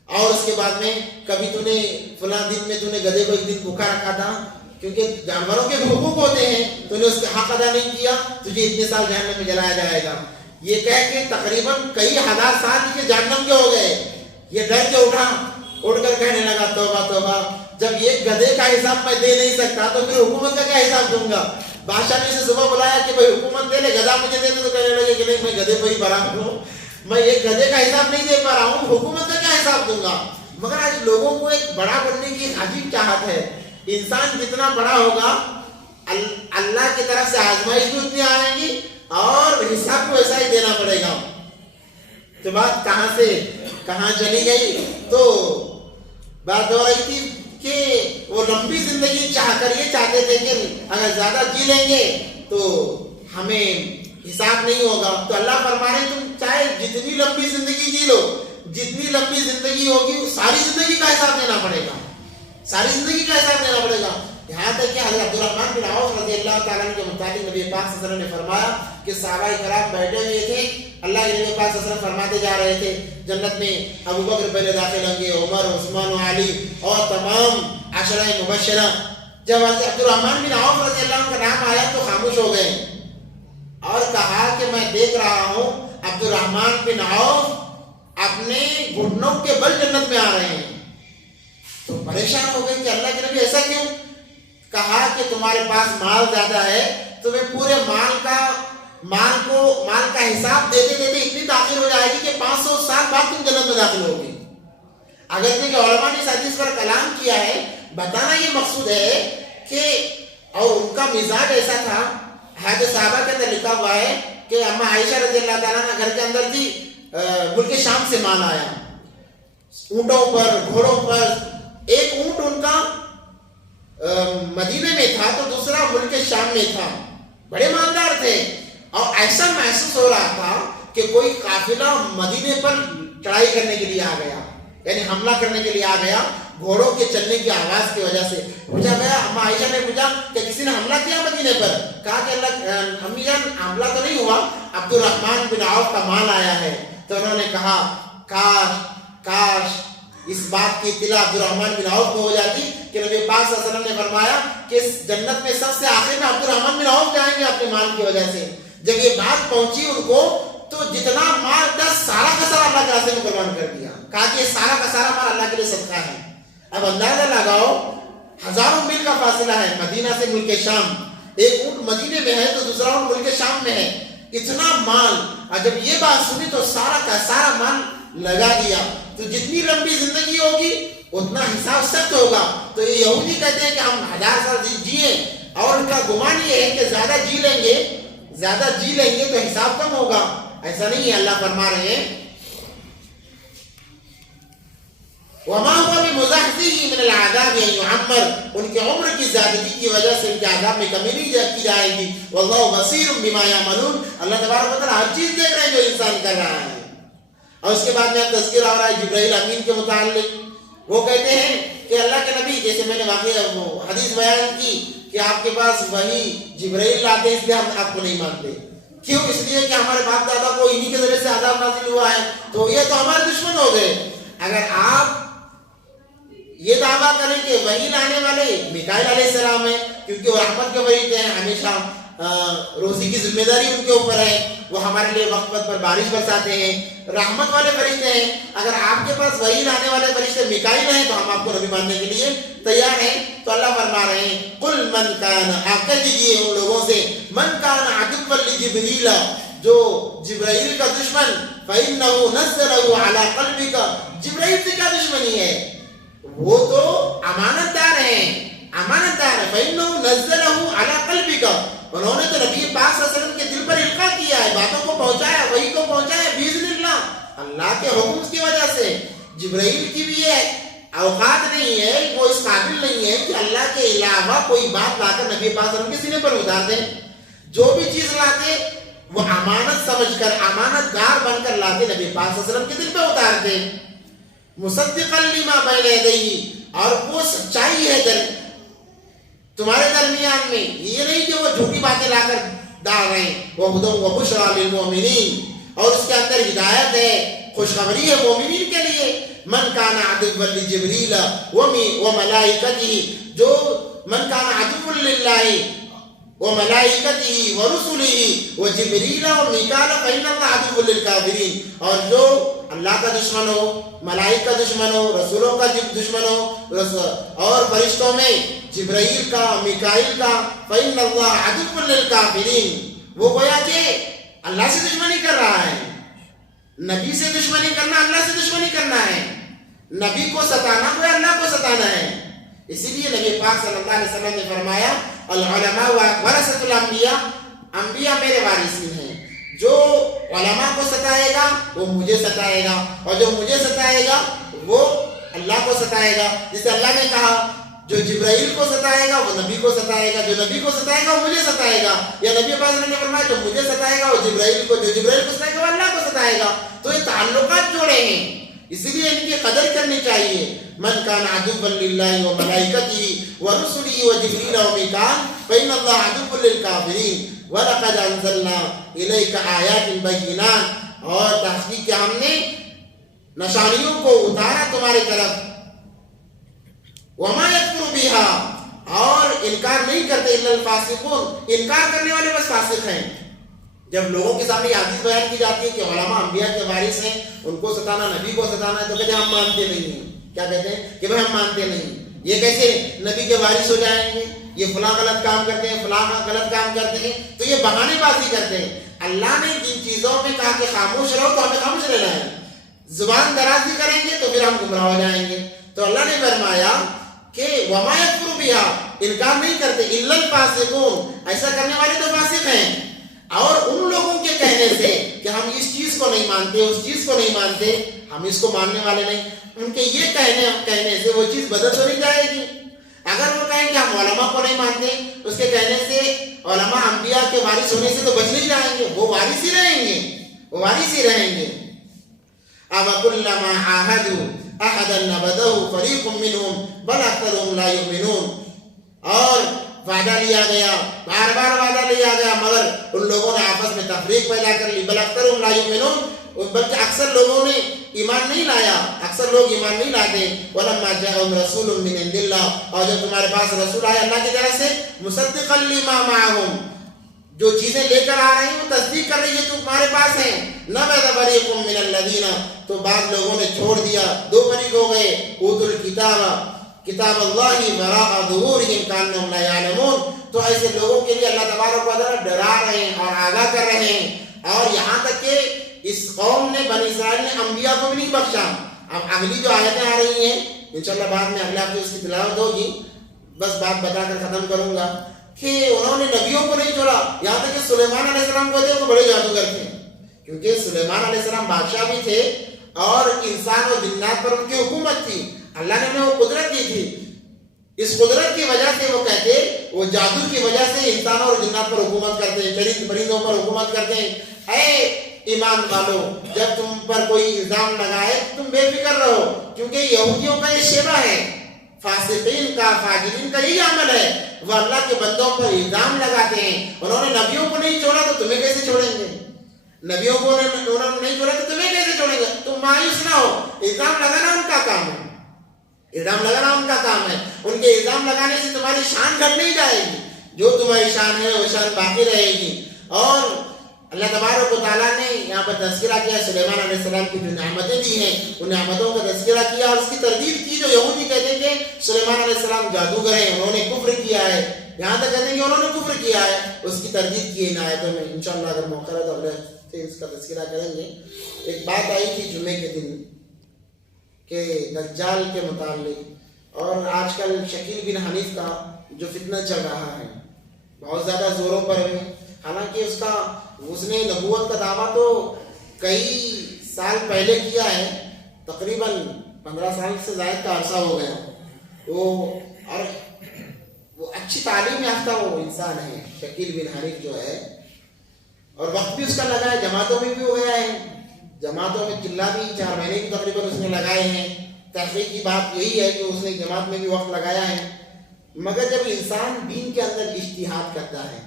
اور اس کے بعد میں کبھی تو نے فلاں دن میں تو نے گدھے کو ایک دن بھوکا رکھا تھا، کیونکہ جانوروں کے حقوق ہوتے ہیں، تو نے اس کے حق ادا نہیں کیا، تجھے اتنے سال جہنم میں جلایا جائے گا۔ یہ کہہ کے تقریباً کئی ہزار سال کے جہنم کے ہو گئے۔ یہ ڈر کے اٹھ کر کہنے لگا توبہ توبہ، جب یہ گدھے کا حساب میں دے نہیں سکتا تو پھر حکومت کا کیا حساب دوں گا؟ بادشاہ نے اسے صبح بلایا کہ بھائی حکومت دے لے، گدھا مجھے دے دے، تو کہنے لگے کہ نہیں میں گدھے پر ہی برابر ہوں، میں یہ گدھے کا حساب نہیں دے پا رہا ہوں، حکومت کا کیا حساب دوں گا؟ مگر آج لوگوں کو ایک بڑا بننے کی ایک عجیب چاہت ہے. انسان جتنا بڑا ہوگا اللہ کی طرف سے آزمائش بھی اتنی آئیں گی اور حساب کو ایسا ہی دینا پڑے گا. تو بات کہاں سے کہاں چلی گئی؟ تو بات ہو رہی تھی کہ وہ لمبی زندگی چاہ کر یہ چاہتے تھے کہ اگر زیادہ جی لیں گے تو ہمیں حساب نہیں ہوگا. تو اللہ فرما رہے تم چاہے جتنی لمبی زندگی جی لو، جتنی لمبی زندگی ہوگی ساری زندگی کا حساب دینا پڑے گا، ساری زندگی کا حساب دینا پڑے گا. یہاں تک کہ حضرت عبدالرحمن بن عوف رضی اللہ تعالیٰ عنہ کے متعلق نبی پاک صلی اللہ علیہ وسلم نے فرمایا کہ صحابہ کرام بیٹھے ہوئے تھے، اللہ کے نبی پاک صلی اللہ علیہ وسلم فرماتے جا رہے تھے جنت میں ابو بکر پہلے داخل ہوں گے، عمر، عثمان و علی اور تمام عشرہ مبشرہ. جب حضرت عبدالرحمن بن عوف رضی اللہ عنہ کا نام آیا تو خاموش ہو گئے اور کہا کہ میں دیکھ رہا ہوں عبدالرحمن بن عوف اپنے گھٹنوں کے بل جنت میں آ رہے ہیں. تو پریشان ہو گئے کہ اللہ کے نبی ایسا کیوں؟ کہا کہ تمہارے پاس مال زیادہ ہے، تمہیں پورے مال کا حساب دیتے دیتے اتنی تاخیر ہو جائے گی کہ 500 سال بعد تم جنت میں داخل ہوگی. اگر کہ علماء نے اس حدیث پر کلام کیا ہے، بتانا یہ مقصود ہے کہ اور ان کا مزاج ایسا تھا. حدیث صحابہ کے اندر لکھا ہوا ہے کہ اما عائشہ رضی اللہ تعالیٰ عنہ گھر کے اندر تھی، ملک شام سے مال آیا، اونٹوں پر، گھوڑوں پر. ایک اونٹ ان کا مدینے میں تھا تو دوسرا ملک شام میں تھا. بڑے مالدار تھے اور ایسا محسوس ہو رہا تھا کہ کوئی قافلہ مدینے پر چڑھائی کرنے کے لیے آ گیا، یعنی حملہ کرنے کے لیے آ گیا. گھوڑوں کے چلنے کی آواز کی وجہ سے پوچھا گیا، اما عائشہ نے پوچھا کہ کسی نے حملہ کیا مدینے پر؟ کہا کہ اللہ امی جان حملہ تو نہیں ہوا، عبدالرحمن بن عوف کا مال آیا ہے. تو انہوں نے کہا کاش اس بات کی اطلاع عبدالرحمن بن عوف کو ہو جاتی کہ نبی پاک صلی اللہ علیہ وسلم نے فرمایا کہ جنت میں سب سے آخر میں عبدالرحمن بن عوف جائیں گے اپنے مال کی وجہ سے. جب یہ بات پہنچی ان کو تو جتنا مال تھا سارا کا سارا اللہ کے راستے میں قربان کر دیا. کہا کہ یہ سارا کا سارا مال اللہ کے لیے صدقہ ہے. اب اندازہ لگاؤ، ہزاروں میل کا فاصلہ ہے مدینہ سے ملک شام. ایک اونٹ مدینے میں ہے تو دوسرا اونٹ ملک شام میں ہے. اتنا مال. اور جب یہ بات سنی تو سارا کا سارا مال لگا دیا. تو جتنی لمبی زندگی ہوگی اتنا حساب سخت ہوگا. تو یہ یہودی کہتے ہیں کہ ہم 1000 سال جیے اور ان کا گمان یہ ہے کہ زیادہ جی لیں گے تو حساب کم ہوگا. ایسا نہیں ہے. اللہ فرما رہے ہیں وَمَا هُوَ بِمُزَحْزِحِهِ مِنَ الْعَذَابِ أَن يُعَمَّرَ. ان کے عمر کی زیادتی کی وجہ سے ان کے عذاب میں کمی نہیں کی جائے گی. وَاللَّهُ بَصِيرٌ بِمَا يَعْمَلُونَ. اللہ تبارک و تعالیٰ ہر چیز دیکھ رہے ہیں جو انسان کر رہا ہے. اور اس کے بعد میں تذکر آ رہا ہے جبرائیل امین کے متعلق. وہ کہتے ہیں کہ اللہ کے نبی، جیسے میں نے واقعہ حدیث بیان کی کہ آپ کے پاس وہی جبرائیل لاتے ہیں، اس لیے ہم آپ کو نہیں مانتے. کیوں؟ اس لیے کہ ہمارے باپ دادا کو انہی کے ذریعے سے عذاب نازل ہوا ہے، تو یہ تو ہمارے دشمن ہو گئے. اگر آپ یہ دعویٰ کریں کہ وہی لانے والے میکائیل علیہ السلام ہیں، کیونکہ وہ رحمت کے فرشتے ہیں، ہمیشہ روزی کی ذمہ داری ان کے اوپر ہے، وہ ہمارے لیے وقت وقت پر بارش برساتے ہیں، رحمت والے فرشتے ہیں. اگر آپ کے پاس وہی لانے والے فرشتے میکائیل ہیں تو ہم آپ کو نبی ماننے کے لیے تیار ہیں. تو اللہ فرما رہے ہیں قل من کان، آپ کہہ دیجیے ان لوگوں سے، من کان عدوا لجبریل، جو جبرائیل کا دشمن، فإنه نزله على قلبك، جبرائیل سے کیا دشمنی ہے؟ وہ تو امانت دار ہیں، فإنه نزله على قلبك، انہوں نے تو نبی پاک صلی اللہ علیہ وسلم کے دل پر القاء کیا ہے، باتوں کو پہنچایا، وحی کو پہنچایا بإذن اللہ کے حکم کی وجہ سے. جبرائیل کی بھی یہ اوقات نہیں ہے، وہ اس قابل نہیں ہے کہ اللہ کے علاوہ کوئی بات لا کر نبی پاک صلی اللہ علیہ وسلم کے سینے پر اتار دیں. جو بھی چیز لاتے وہ امانت سمجھ کر، امانت دار بن کر لاتے نبی پاک صلی اللہ علیہ وسلم کے دل پہ اتارتے. مصدقا لما بین یدیہ، اور وہ سچائی ہے تمہارے درمیان میں، یہ نہیں کہ وہ جھوٹی باتیں لا کر ڈال رہے ہیں. وَهُدًى وَبُشْرَىٰ لِلْمُؤْمِنِينَ، اور اس کے اندر ہدایت ہے، خوشخبری ہے مومنین کے لیے. من کان عدوا لجبریل وملائکتہ، جو من کان عدوا للہ وملائکتہ ورسلہ وجبریل ومیکال فإن اللہ عدو للکافرین. اور جو اللہ کا دشمن ہو، ملائک کا دشمن ہو، رسولوں کا دشمن ہو، اور فرشتوں میں جبرائیل کا، میکائیل کا، فإن اللہ عدو للکافرین، وہ گویا کہ اللہ سے دشمنی کر رہا ہے. نبی سے دشمنی کرنا اللہ سے دشمنی کرنا ہے. نبی کو ستانا کوئی اللہ کو ستانا ہے. اسی لیے نبی پاک صلی اللہ علیہ وسلم نے فرمایا العلماء ورثۃ الانبیاء، انبیاء میرے وارثین ہیں. جو علماء کو ستائے گا وہ مجھے ستائے گا، اور جو مجھے ستائے گا وہ اللہ کو ستائے گا. جسے اللہ نے کہا جو جبرائیل کو ستائے گا وہ نبی کو ستائے گا، جو نبی کو ستائے گا وہ مجھے ستائے گا. یا نبی پاک نے فرمایا جو مجھے ستائے گا وہ جبرائیل کو، جو جبرائیل کو ستائے گا وہ اللہ کو ستائے گا. تو یہ تعلقات جوڑے ہیں، اسی لیے ان کی قدر کرنی چاہیے. من کان عدوا للہ وملائکتہ ورسلہ وجبریل ومیکال فإن اللہ عدو للکافرین وَلَقَدْ أَنزَلْنَا إِلَيْكَ آیَاتٍ بَيِّنَاتٍ، اور تحقیق کہ ہم نے نشانیوں کو اتارا تمہاری طرف. وَمَا يَكْفُرُ بِهَا، اور انکار نہیں کرتے اِلَّا الْفَاسِقُونَ، انکار کرنے والے بس فاسق ہیں. جب لوگوں کے سامنے حدیث بیان کی جاتی ہے کہ علماء انبیاء کے وارث ہیں، ان کو ستانا نبی کو ستانا ہے، تو کہتے ہیں ہم مانتے نہیں ہیں. کیا کہتے ہیں کہ بھائی ہم مانتے نہیں، یہ کیسے نبی کے وارث ہو جائیں گے، یہ فلاں غلط کام کرتے ہیں، فلاں غلط کام کرتے ہیں. تو یہ بہانے بازی کرتے ہیں. اللہ نے جن چیزوں میں کہا کہ خاموش رہو تو ہمیں خاموش رہنا ہے. زبان درازی کریں گے تو پھر ہم گمراہ ہو جائیں گے. تو اللہ نے فرمایا کہ وما یکفر بہا، انکار نہیں کرتے الا الفاسقون، ایسا کرنے والے تو فاسق ہیں. اور ان لوگوں کے کہنے سے کہ ہم اس چیز کو نہیں مانتے، اس چیز کو نہیں مانتے، ہم اس کو ماننے والے نہیں، ان کے یہ کہنے سے وہ چیز بدل تو نہیں جائے گی. اگر وہ کہیں کہ ہم علماء کو نہیں مانتے، اس کے کہنے سے علماء انبیاء کے وارث ہونے سے تو بچ نہیں جائیں گے، وہ وارث ہی رہیں گے، وہ وارث ہی رہیں گے. أَوَكُلَّمَا عَاهَدُوا أَحَدًا نَبَذَهُ فَرِيقٌ مِّنْهُمْ بَلْ أَكْثَرُهُمْ لَا يُؤْمِنُونَ، اور وعدہ لیا گیا، بار بار وعدہ لیا گیا، مگر ان لوگوں نے آپس میں تفریق پیدا کر لی. بَلْ أَكْثَرُهُمْ لَا يُؤْمِنُونَ، بلکہ اکثر لوگوں نے ایمان نہیں لایا، اکثر لوگ ایمان نہیں لاتے. وَلَمَّا جَاءَهُمْ رَسُولٌ مِّنْ عِندِ اللَّهِ، اور جب تمہارے پاس رسول آیا اللہ کی طرف سے، مُصَدِّقًا لِمَا مَعَهُمْ، جو چیزیں لے کر آ رہی ہیں وہ تصدیق کر رہی ہے تمہارے پاس ہیں. نَبَذَ فَرِيقٌ مِّنَ الَّذِينَ، تو بعض لوگوں نے چھوڑ دیا، دو فریق ہو گئے. اوتوا الکتاب کتاب اللہ وراء ظہورہم کأنہم لا یعلمون، تو ایسے لوگوں کے لیے اللہ تبارک و تعالیٰ ڈرا رہے ہیں اور آگاہ کر رہے ہیں. اور یہاں تک کہ اس قوم نے، بنی اسرائیل نے انبیاء کو بھی نہیں بخشا. اب اگلی جو آیتیں آ رہی ہیں انشاءاللہ بعد میں اگلے ہفتے اس کی تلاوت ہوگی، بس بات بتا کر ختم کروں گا کہ انہوں نے نبیوں کو نہیں چھوڑا. یہاں تک کہ سلیمان علیہ السلام کو تھے وہ بڑے جادوگر تھے، کیونکہ سلیمان علیہ السلام بادشاہ بھی تھے اور انسان و جنات پر ان کی حکومت تھی. اللہ نے انہیں وہ قدرت دی تھی. اس قدرت کی وجہ سے وہ کہتے، وہ جادو کی وجہ سے انسانوں اور جنات پر حکومت کرتے ہیں، چرند پرندوں پر حکومت کرتے ہیں. اے ایمان والو، جب تم پر کوئی الزام لگائے تم بے فکر رہو، کیونکہ یہودیوں کا یہ شیبہ ہے، فاسقین کا، فاجرین کا یہی عمل ہے. وہ اللہ کے بندوں پر الزام لگاتے ہیں. انہوں نے نبیوں کو نہیں چھوڑا تو تمہیں کیسے چھوڑیں گے؟ نبیوں کو انہوں نے نہیں چھوڑا تو تمہیں کیسے چھوڑیں گے؟ تم مایوس نہ ہو. الزام لگانا ان کا کام ہے، الزام لگانا ان کا کام ہے. ان کے الزام لگانے سے تمہاری شان گھٹ نہیں جائے گی، جو تمہاری شان ہے وہ شان باقی رہے گی. اور اللہ تبارک و تعالیٰ نے یہاں پر تذکرہ کیا سلیمان علیہ السلام کی جو نعمتیں دی ہیں، ان نعمتوں کا تذکرہ کیا اور اس کی تردید کی. جو یہودی کہتے ہیں کہ سلیمان علیہ السلام جادوگر ہیں، انہوں نے کفر کیا ہے، یہاں تک کہتے ہیں کہ انہوں نے کفر کیا ہے، اس کی تردید کی ان آیتوں میں. انشاءاللہ اگر موقع رہا تو اگلے ہفتے اس کا تذکرہ کریں گے. ایک بات آئی تھی جمعے کے دن کہ دجال کے متعلق، اور آج کل شکیل بن حنیف کا جو فتنہ چل رہا ہے بہت زیادہ زوروں پر ہے. حالانکہ اس نے نبوت کا دعویٰ تو کئی سال پہلے کیا ہے، تقریباً 15 سال سے زائد کا عرصہ ہو گیا. وہ اچھی تعلیم یافتہ وہ انسان ہے شکیل بن حنیف جو ہے، اور وقت بھی اس کا لگا ہے، جماعتوں میں بھی ہو گیا ہے، جماعتوں میں چلا بھی 4 مہینے کی تقریباً اس نے لگائے ہیں. تحقیق کی بات یہی ہے کہ اس نے جماعت میں بھی وقت لگایا ہے. مگر جب انسان دین کے اندر اجتہاد کرتا ہے،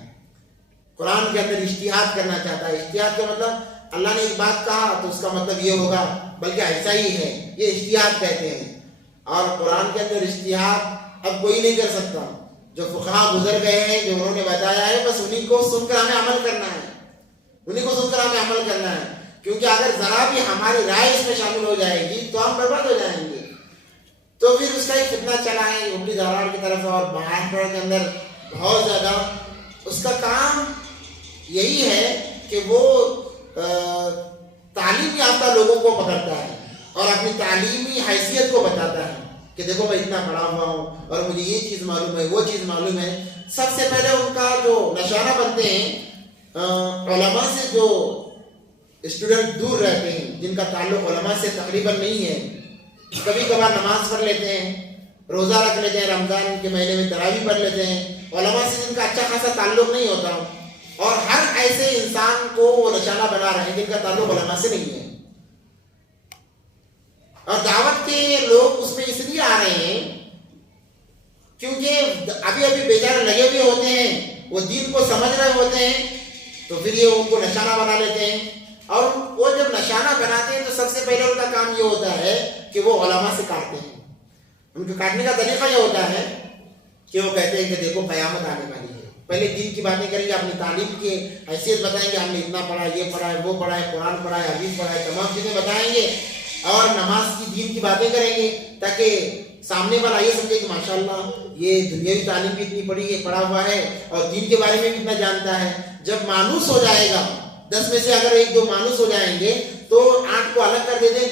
قرآن کے اندر اجتہاد کرنا چاہتا ہے، اجتہاد کا مطلب اللہ نے ایک بات کہا تو اس کا مطلب یہ ہوگا، بلکہ ایسا ہی ہے، یہ اجتہاد کہتے ہیں. اور قرآن کے اندر اجتہاد اب کوئی نہیں کر سکتا. جو فقہاء گزر گئے ہیں، جو انہوں نے بتایا ہے، بس انہیں کو سن کر ہمیں عمل کرنا ہے، انہیں کو سن کر ہمیں عمل کرنا ہے. کیونکہ اگر ذرا بھی ہماری رائے اس میں شامل ہو جائے گی تو ہم برباد ہو جائیں گے. تو پھر اس کا ایک فتنہ چلا ہے ابلی دھاراڑ کی طرف، اور مہاراشٹر کے اندر بہت زیادہ اس کا کام یہی ہے کہ وہ تعلیم یافتہ لوگوں کو پکڑتا ہے. اور اپنی تعلیمی حیثیت کو بتاتا ہے کہ دیکھو میں اتنا پڑھا ہوا ہوں اور مجھے یہ چیز معلوم ہے، وہ چیز معلوم ہے. سب سے پہلے ان کا جو نشانہ بنتے ہیں علماء سے. جو اسٹوڈنٹ دور رہتے ہیں، جن کا تعلق علماء سے تقریباً نہیں ہے، کبھی کبھار نماز پڑھ لیتے ہیں، روزہ رکھ لیتے ہیں، رمضان کے مہینے میں تراویح پڑھ لیتے ہیں، علماء سے جن کا اچھا خاصا تعلق نہیں ہوتا، اور ہر ایسے انسان کو وہ نشانہ بنا رہے ہیں جن کا تعلق علماء سے نہیں ہے. اور دعوت کے لوگ اس میں اس لیے آ رہے ہیں کیونکہ ابھی ابھی بیچارے لگے ہوئے ہوتے ہیں، وہ دین کو سمجھ رہے ہوتے ہیں، تو پھر یہ ان کو نشانہ بنا لیتے ہیں. اور وہ جب نشانہ بناتے ہیں تو سب سے پہلے ان کا کام یہ ہوتا ہے کہ وہ علماء سے کاٹتے ہیں. ان کے کاٹنے کا طریقہ یہ ہوتا ہے کہ وہ کہتے ہیں کہ دیکھو قیامت آنے والی ہے. پہلے دین کی باتیں کریں گے، اپنی تعلیم کی حیثیت بتائیں گے، ہم نے اتنا پڑھا، یہ پڑھا ہے، وہ پڑھا ہے، قرآن پڑھا ہے، حدیث پڑھا ہے، تمام چیزیں بتائیں گے. اور نماز کی دین کی باتیں کریں گے تاکہ سامنے والا یہ سمجھے کہ ماشاءاللہ یہ دنیاوی تعلیم بھی اتنی پڑھی ہے، پڑھا ہوا ہے، اور دین کے بارے میں بھی اتنا جانتا ہے. جب مانوس ہو جائے گا، 10 میں سے اگر 1-2 مانوس ہو جائیں گے تو 8 کو الگ کر دیتے ہیں،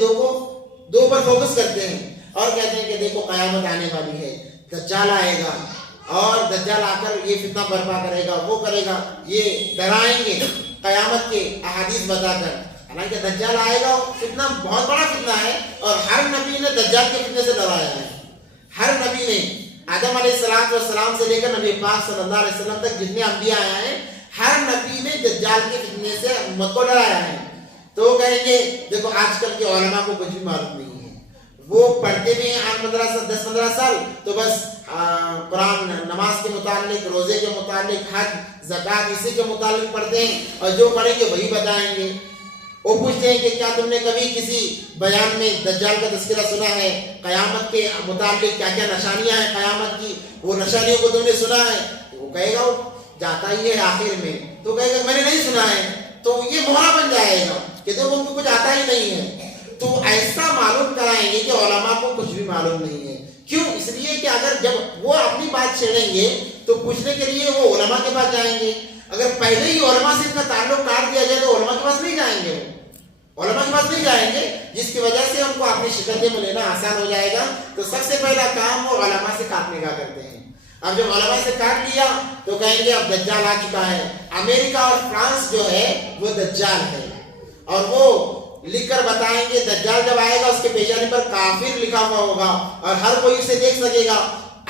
2 پر فوکس کرتے ہیں اور کہتے ہیں کہ دیکھو قیامت آنے والی ہے، دجال آئے گا، اور دجال آ کر یہ فتنہ برپا کرے گا، وہ کرے گا، یہ ڈرائیں گے قیامت کے احادیث بتا کر. حالانکہ دجال آئے گا، فتنہ بہت بڑا فتنہ ہے، اور ہر نبی نے دجال کے فتنے سے ڈرایا ہے. ہر نبی نے، آدم علیہ السلام سے لے کر نبی پاک صلی اللہ علیہ وسلم تک جتنے انبیاء آئے ہیں، ہر نبی نے دجال کے فتنے سے امت کو ڈرایا ہے. تو وہ کہیں گے دیکھو آج کل کے علماء کو کچھ بھی معلوم نہیں ہے، وہ پڑھتے بھی ہیں 10-15 سال تو بس قرآن نماز کے متعلق، روزے کے متعلق، حج زکوٰۃ اسی کے متعلق پڑھتے ہیں، اور جو پڑھیں گے وہی بتائیں گے. وہ پوچھتے ہیں کہ کیا تم نے کبھی کسی بیان میں دجال کا تذکرہ سنا ہے؟ قیامت کے متعلق کیا کیا نشانیاں ہیں قیامت کی، وہ نشانیوں کو تم نے سنا ہے؟ وہ کہے گا، وہ جاتا ہی ہے آخر میں تو کہے گا میں نے نہیں سنا ہے. تو یہ مہرا بن جائے گا کہ دیکھو ان کو کچھ آتا ہی نہیں ہے. تو ایسا معلوم کرائیں گے کہ علماء کو کچھ بھی معلوم نہیں ہے. کیوں؟ اس لیے کہ اگر جب وہ اپنی بات چھیڑیں گے تو پوچھنے کے لیے وہ علماء کے پاس جائیں گے. اگر پہلے ہی علماء سے ان کا تعلق کاٹ دیا جائے تو علماء کے پاس نہیں جائیں گے، علماء کے پاس نہیں جائیں گے، جس کی وجہ سے ان کو اپنی شکایتیں میں لینا آسان ہو جائے گا. تو سب سے پہلا کام وہ علماء سے کاٹنے کا کرتے ہیں. اب جب علماء سے کاٹ لیا تو کہیں گے اب دجال آ چکا ہے. امریکہ اور فرانس جو ہے وہ دجال ہے، اور وہ لکھ کر بتائیں گے دجال جب آئے گا اس کے پیشانی پر کافر لکھا ہوا ہوگا اور ہر کوئی اسے دیکھ سکے گا.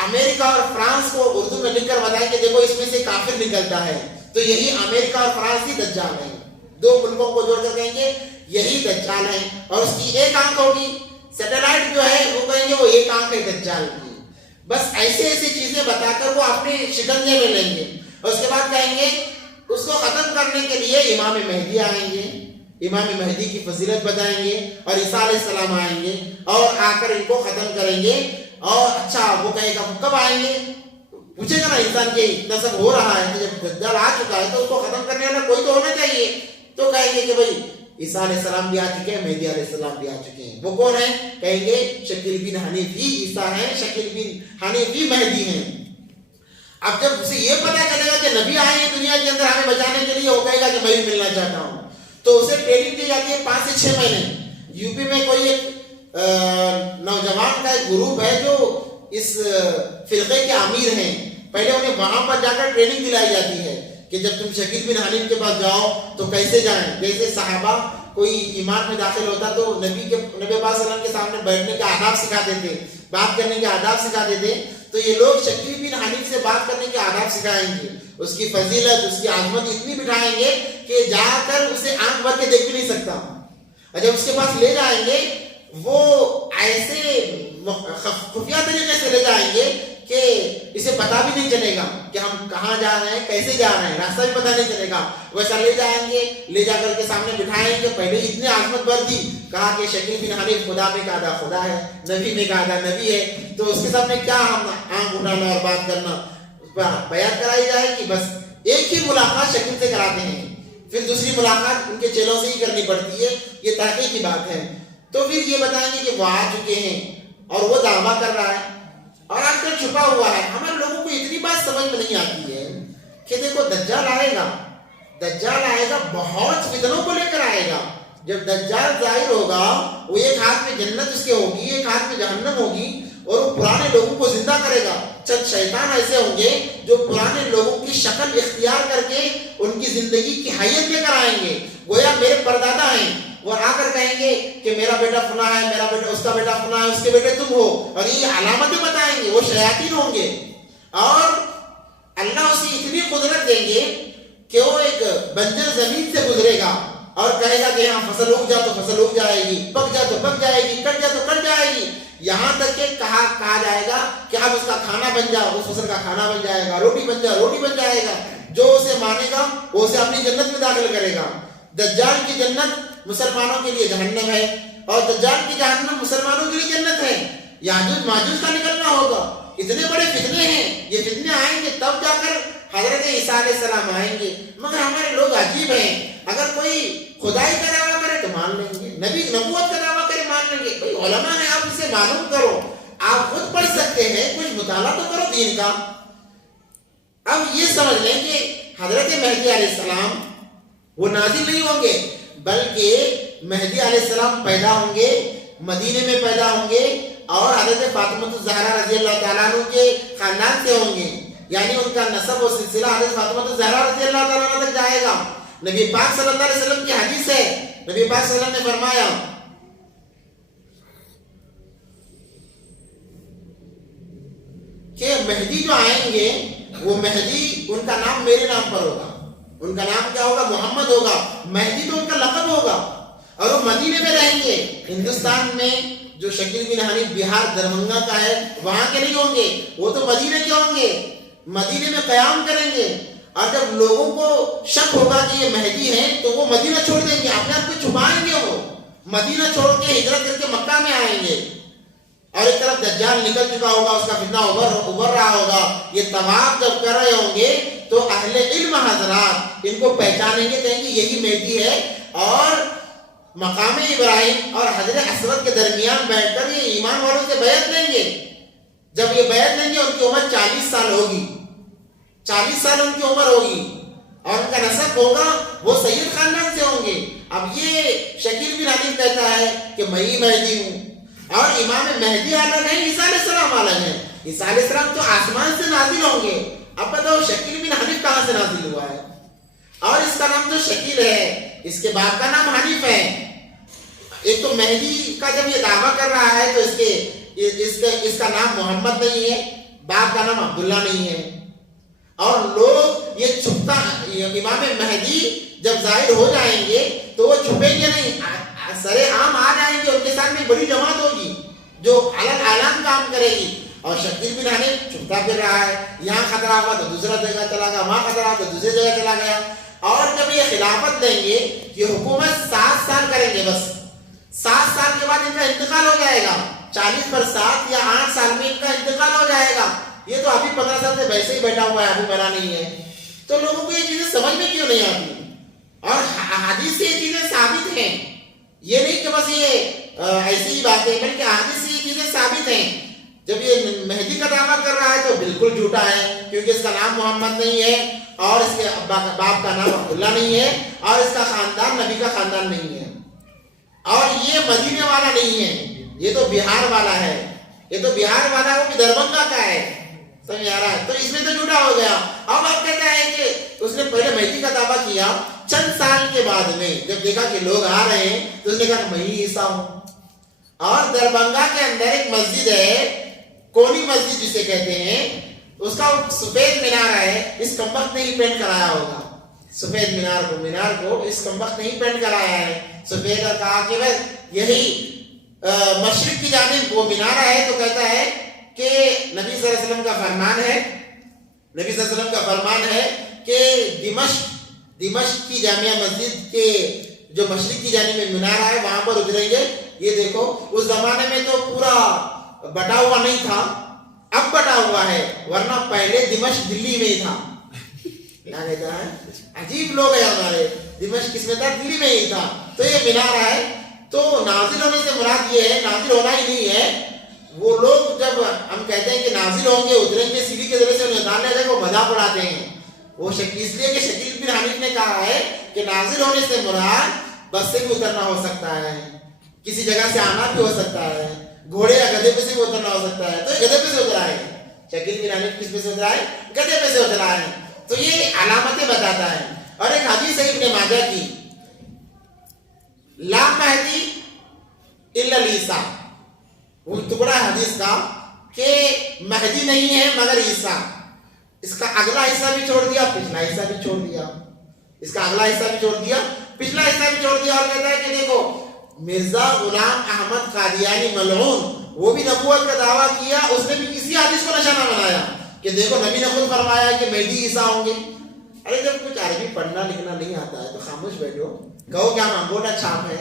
امریکہ اور فرانس کو اردو میں لکھ کر بتائیں گے دیکھو اس میں سے کافر نکلتا ہے. تو یہی امریکہ اور فرانس ہی دجال ہے. 2 ملکوں کو جوڑ کر کہیں گے یہی دجال ہے. اور اس کی ایک آنکھ ہوگی، سیٹلائٹ جو ہے وہ کہیں گے وہ ایک آنکھ ہے دجال کی. بس ایسے ایسی چیزیں بتا کر وہ اپنے شکنجے میں لیں گے. اور اس کے بعد کہیں گے اس کو ختم کرنے کے لیے امام مہدی آئیں گے، امام مہدی کی فضیلت بتائیں گے، اور عیسیٰ علیہ السلام آئیں گے اور آ کر ان کو ختم کریں گے. اور اچھا وہ کہے گا کب آئیں گے؟ پوچھے گا نا انسان کے اتنا سب ہو رہا ہے، جب دجال آ چکا ہے تو اس کو ختم کرنے والا کوئی تو ہونا چاہیے. تو کہیں گے کہ بھائی عیسیٰ علیہ السلام بھی آ چکے ہیں، مہدی علیہ السلام بھی آ چکے ہیں. وہ کون ہیں؟ کہیں گے شکیل بن حنیفی عیسیٰ ہیں، شکیل بن حنیفی مہدی ہیں. اب جب اسے یہ پتا چلے گا کہ نبی آئے ہیں دنیا کے اندر ہمیں بچانے کے لیے، وہ کہے گا کہ میں بھی ملنا چاہتا ہوں. تو اسے ٹریننگ دی جاتی ہے 5 سے 6 مہینے. یو پی میں کوئی ایک نوجوان کا ایک گروپ ہے جو اس فرقے کے امیر ہیں. پہلے انہیں وہاں پر جا کر ٹریننگ دلائی جاتی ہے کہ جب تم شکیل بن حنیف کے پاس جاؤ تو کیسے جائیں. جیسے صحابہ کوئی ایمان میں داخل ہوتا تو نبی پاک صلی اللہ علیہ وسلم کے سامنے بیٹھنے کے آداب سکھاتے تھے، بات کرنے کے آداب سکھاتے تھے. تو یہ لوگ شکیل بن حنیف سے بات کرنے کے آداب سکھائیں گے، اس کی فضیلت، اس کی عظمت اتنی بٹھائیں گے کہ جا کر اسے آنکھ بھر کے دیکھ بھی نہیں سکتا. اور جب اس کے پاس لے جائیں گے وہ ایسے خفیہ طریقے سے لے جائیں گے کہ اسے پتا بھی نہیں چلے گا کہ ہم کہاں جا رہے ہیں، کیسے جا رہے ہیں، راستہ بھی پتا نہیں چلے گا. ویسا لے جائیں گے، لے جا کر کے سامنے بٹھائیں گے. پہلے اتنے عظمت بھر دی، کہا کہ شکیل بن حنیف خدا میں کہا تھا خدا ہے، نبی میں کہا تھا نبی ہے. تو اس کے سامنے کیا ہم آنکھ اٹھانا اور بات کرنا. بیعت کرائی جائے گی، بس ایک ہی ملاقات شکیل سے کراتے ہیں، پھر دوسری ملاقات ان کے چیلوں سے ہی کرنی پڑتی ہے. یہ تحقیق کی بات ہے. تو پھر یہ بتائیں گے کہ وہ آ چکے ہیں اور وہ دعویٰ کر رہا ہے اور آج کل چھپا ہوا ہے. ہمارے لوگوں کو اتنی بات سمجھ میں نہیں آتی ہے کہ دیکھو دجال آئے گا، دجال آئے گا، بہت فتنوں کو لے کر آئے گا. جب دجال ظاہر ہوگا وہ ایک ہاتھ میں جنت اس کے ہوگی, ایک ہاتھ میں جہنم ہوگی, اور وہ پرانے لوگوں کو زندہ کرے گا. چند شیطان ایسے ہوں گے جو پرانے لوگوں کی شکل اختیار کر کے ان کی زندگی کی حیت لے کر آئیں گے, گویا میرے پردادا ہیں, وہ آ کر کہیں گے کہ میرا بیٹا فلاں ہے, میرا بیٹا, اس کا بیٹا فلاں ہے, اس کے بیٹے تم ہو, اور یہ علامتیں بتائیں گے. وہ شیاطین ہوں گے اور اللہ اسے اتنی قدرت دیں گے کہ وہ ایک بنجر زمین سے گزرے گا اور کہے گا کہ یہاں فصل اگ جا تو فصل اگ جائے گی, پک جا تو پک جائے گی, کٹ جا تو کٹ جائے گی, یہاں تک کہ کہا جائے گا کہ اب اس کا کھانا بن جا, اس فصل کا کھانا بن جائے گا, روٹی بن جا, روٹی بن جائے گا. جو اسے مانے گا وہ اسے اپنی جنت میں داخل کرے گا. دجال کی جنت مسلمانوں کے لیے جہنم ہے, اور دجال کی جہنم مسلمانوں کے لیے جنت ہے. یاجوج ماجوج کا نکلنا ہوگا, اتنے بڑے فتنے ہیں, یہ فتنے آئیں گے تب جا کر حضرت عیسیٰ علیہ السلام آئیں گے. مگر ہمارے لوگ عجیب ہیں, اگر کوئی خدائی کا دعویٰ کرے تو مان لیں گے, نبی نبوت کا دعویٰ کرے مان لیں گے. بھئی علماء ہیں, آپ اسے معلوم کرو, آپ خود پڑھ سکتے ہیں, کچھ مطالعہ تو کرو دین کا. اب یہ سمجھ لیں کہ حضرت مہدی علیہ السلام وہ نازل نہیں ہوں گے, بلکہ مہدی علیہ السلام پیدا ہوں گے, مدینے میں پیدا ہوں گے, اور حضرت فاطمہ الزہرا رضی اللہ تعالیٰ عنہ کے خاندان سے ہوں گے. یعنی ان کا نسب و سلسلہ حضرت فاطمہ الزہرا رضی اللہ تعالیٰ عنہ تک جائے گا. نبی پاک صلی اللہ علیہ وسلم کی حدیث ہے, نبی پاک صلی اللہ علیہ وسلم نے فرمایا کہ مہدی جو آئیں گے وہ مہدی, ان کا نام میرے نام پر ہوگا. ان کا نام کیا ہوگا؟ محمد ہوگا. مہدی تو ان کا لقب ہوگا, اور وہ مدینے میں رہیں گے. ہندوستان میں جو شکیل بن حنیف بہار دربھنگا کا ہے وہاں کے نہیں ہوں گے, وہ تو مدینے کے ہوں گے, مدینے میں قیام کریں گے. اور جب لوگوں کو شک ہوگا کہ یہ مہدی ہیں تو وہ مدینہ چھوڑ دیں گے, اپنے آپ کو چھپائیں گے, وہ مدینہ چھوڑ کے ہجرت کر کے مکہ میں آئیں گے. اور ایک طرف دجال نکل چکا ہوگا, اس کا فتنہ ابھر رہا ہوگا. یہ طواف جب کر رہے ہوں گے تو اہل علم حضرات ان کو پہچانیں گے, کہیں گے یہی مہدی ہے, اور مقام ابراہیم اور حجر اسود کے درمیان بیٹھ کر یہ ایمان والوں سے بیعت لیں گے. جب یہ بیعت لیں گے ان کی عمر 40 سال ہوگی, 40 سال ان کی عمر ہوگی, اور ان کا نسب ہوگا وہ سید خاندان سے ہوں گے. اب یہ شکیل بن حنیف کہتا ہے کہ میں ہی مہدی ہوں, اور امام مہدی الگ ہے, عیسیٰ علیہ السلام الگ ہے. عیسیٰ علیہ السلام تو آسمان سے نازل ہوں گے. اب بتاؤ شکیل بن حنیف کہاں سے نازل ہوا ہے؟ اور اس کا نام جو شکیل ہے, اس کے باپ کا نام حنیف ہے. ایک تو مہدی کا جب یہ دعویٰ کر رہا ہے تو اس کا نام محمد نہیں ہے, باپ کا نام عبداللہ نہیں ہے. اور لوگ یہ چھپتا, امام مہدی جب ظاہر ہو جائیں گے تو وہ چھپیں گے نہیں, سرے عام آ جائیں گے, ان کے ساتھ میں بڑی جماعت ہوگی جو اعلان کام کرے گی. اور شکیل بن حنیف چھپتا پھر رہا ہے, یہاں خطرہ ہوا تو دوسرا جگہ چلا گیا, وہاں خطرہ ہوا تو دوسری جگہ چلا گیا. اور جب یہ خلافت لیں گے, یہ حکومت 7 سال کریں گے, بس 7 سال کے بعد ان کا انتقال ہو جائے گا. 40 پر 7 یا 8 سال میں ان کا انتقال ہو جائے گا. یہ تو ابھی 15 سال سے ویسے ہی بیٹھا ہوا ہے, ابھی بنا نہیں ہے. تو لوگوں کو یہ چیزیں سمجھ میں کیوں نہیں آتی؟ اور حدیث سے یہ چیزیں ثابت ہیں, یہ نہیں کہ بس یہ ایسی ہی بات ہے, بلکہ حدیث سے یہ چیزیں ثابت ہیں. جب یہ مہدی کا دعویٰ کر رہا ہے تو بالکل جھوٹا ہے, کیونکہ اس کا نام محمد نہیں ہے, اور اس کے باپ کا نام عبداللہ نہیں ہے, اور اس کا خاندان نبی کا خاندان نہیں ہے, اور یہ مدینے والا نہیں ہے, یہ تو بہار والا ہے. یہ تو بہار والا وہ دربھنگا کا ہے, سمجھ آ رہا ہے؟ تو اس میں تو جھوٹا ہو گیا. اب آپ کہتا ہے کہ اس نے پہلے مہدی کا دعویٰ کیا, چند سال کے بعد میں جب دیکھا کہ لوگ آ رہے ہیں تو اس نے کہا میں ہی عیسیٰ ہوں. اور دربھنگا کے اندر ایک مسجد ہے, کونی مسجد جسے کہتے ہیں, اس کا سفید مینار ہے. اس کمبخت نے ہی پینٹ کرایا ہوگا سفید مینار کو اس کمبخت نے ہی پینٹ کرایا ہے سفید, اور کہا کہ بس یہی مشرق کی جانب وہ مینارہ ہے. تو کہتا ہے کہ نبی صلی اللہ علیہ وسلم کا فرمان ہے, نبی صلی اللہ علیہ وسلم کا فرمان ہے کہ دمشق کی جامعہ مسجد کے جو مشرق کی جانب میں مینارہ ہے وہاں پر اتریں گے. یہ دیکھو اس زمانے میں تو پورا بٹا ہوا نہیں تھا, اب بٹا ہوا ہے, ورنہ پہلے دمشق دلی میں ہی تھا. کیا کہتا ہے, عجیب لوگ ہیں ہمارے, دمشق کس میں تھا؟ دلی میں ہی تھا. تو یہ مینارہ ہے. تو نازل ہونے سے مراد یہ ہے, نازل ہونا ہی نہیں ہے. وہ لوگ جب ہم کہتے ہیں کہ نازل ہوں گے, اتریں گے سیڑھی کے ذریعے سے, انہیں اتارنے جائے وہ مذاق اڑاتے ہیں. وہ اس لیے کہ شکیل بن حنیف نے کہا ہے کہ نازل ہونے سے مراد بس سے بھی اترنا ہو سکتا ہے, کسی جگہ سے آنا بھی ہو سکتا ہے, گھوڑے یا گدھے پہ سے بھی اترنا ہو سکتا ہے, تو یہ گدھے پہ سے اترا ہے. شکیل بن حنیف کس پہ سے اترا ہے؟ گدھے پہ سے اترا ہے. تو یہ علامتیں بتاتا ہے. اور ایک حدیث ہے ابن ماجہ کی, لا مہدی الا عیسیٰ, وہ ٹکڑا حدیث کا کہ مہدی نہیں ہے مگر عیسیٰ. اس کا اگلا حصہ بھی چھوڑ دیا, پچھلا حصہ بھی چھوڑ دیا, اس کا اگلا حصہ بھی چھوڑ دیا, پچھلا حصہ بھی چھوڑ دیا. اور کہتا ہے کہ دیکھو مرزا غلام احمد قادیانی ملعون, وہ بھی نبوت کا دعویٰ کیا, اس نے بھی کسی حدیث کو نشانہ بنایا کہ دیکھو نبی نے خود فرمایا کہ مہدی عیسیٰ ہوں گے. ارے جب کچھ عربی پڑھنا لکھنا نہیں آتا ہے تو خاموش بیٹھو, کہو کیا انگوٹھا چھاپ ہے,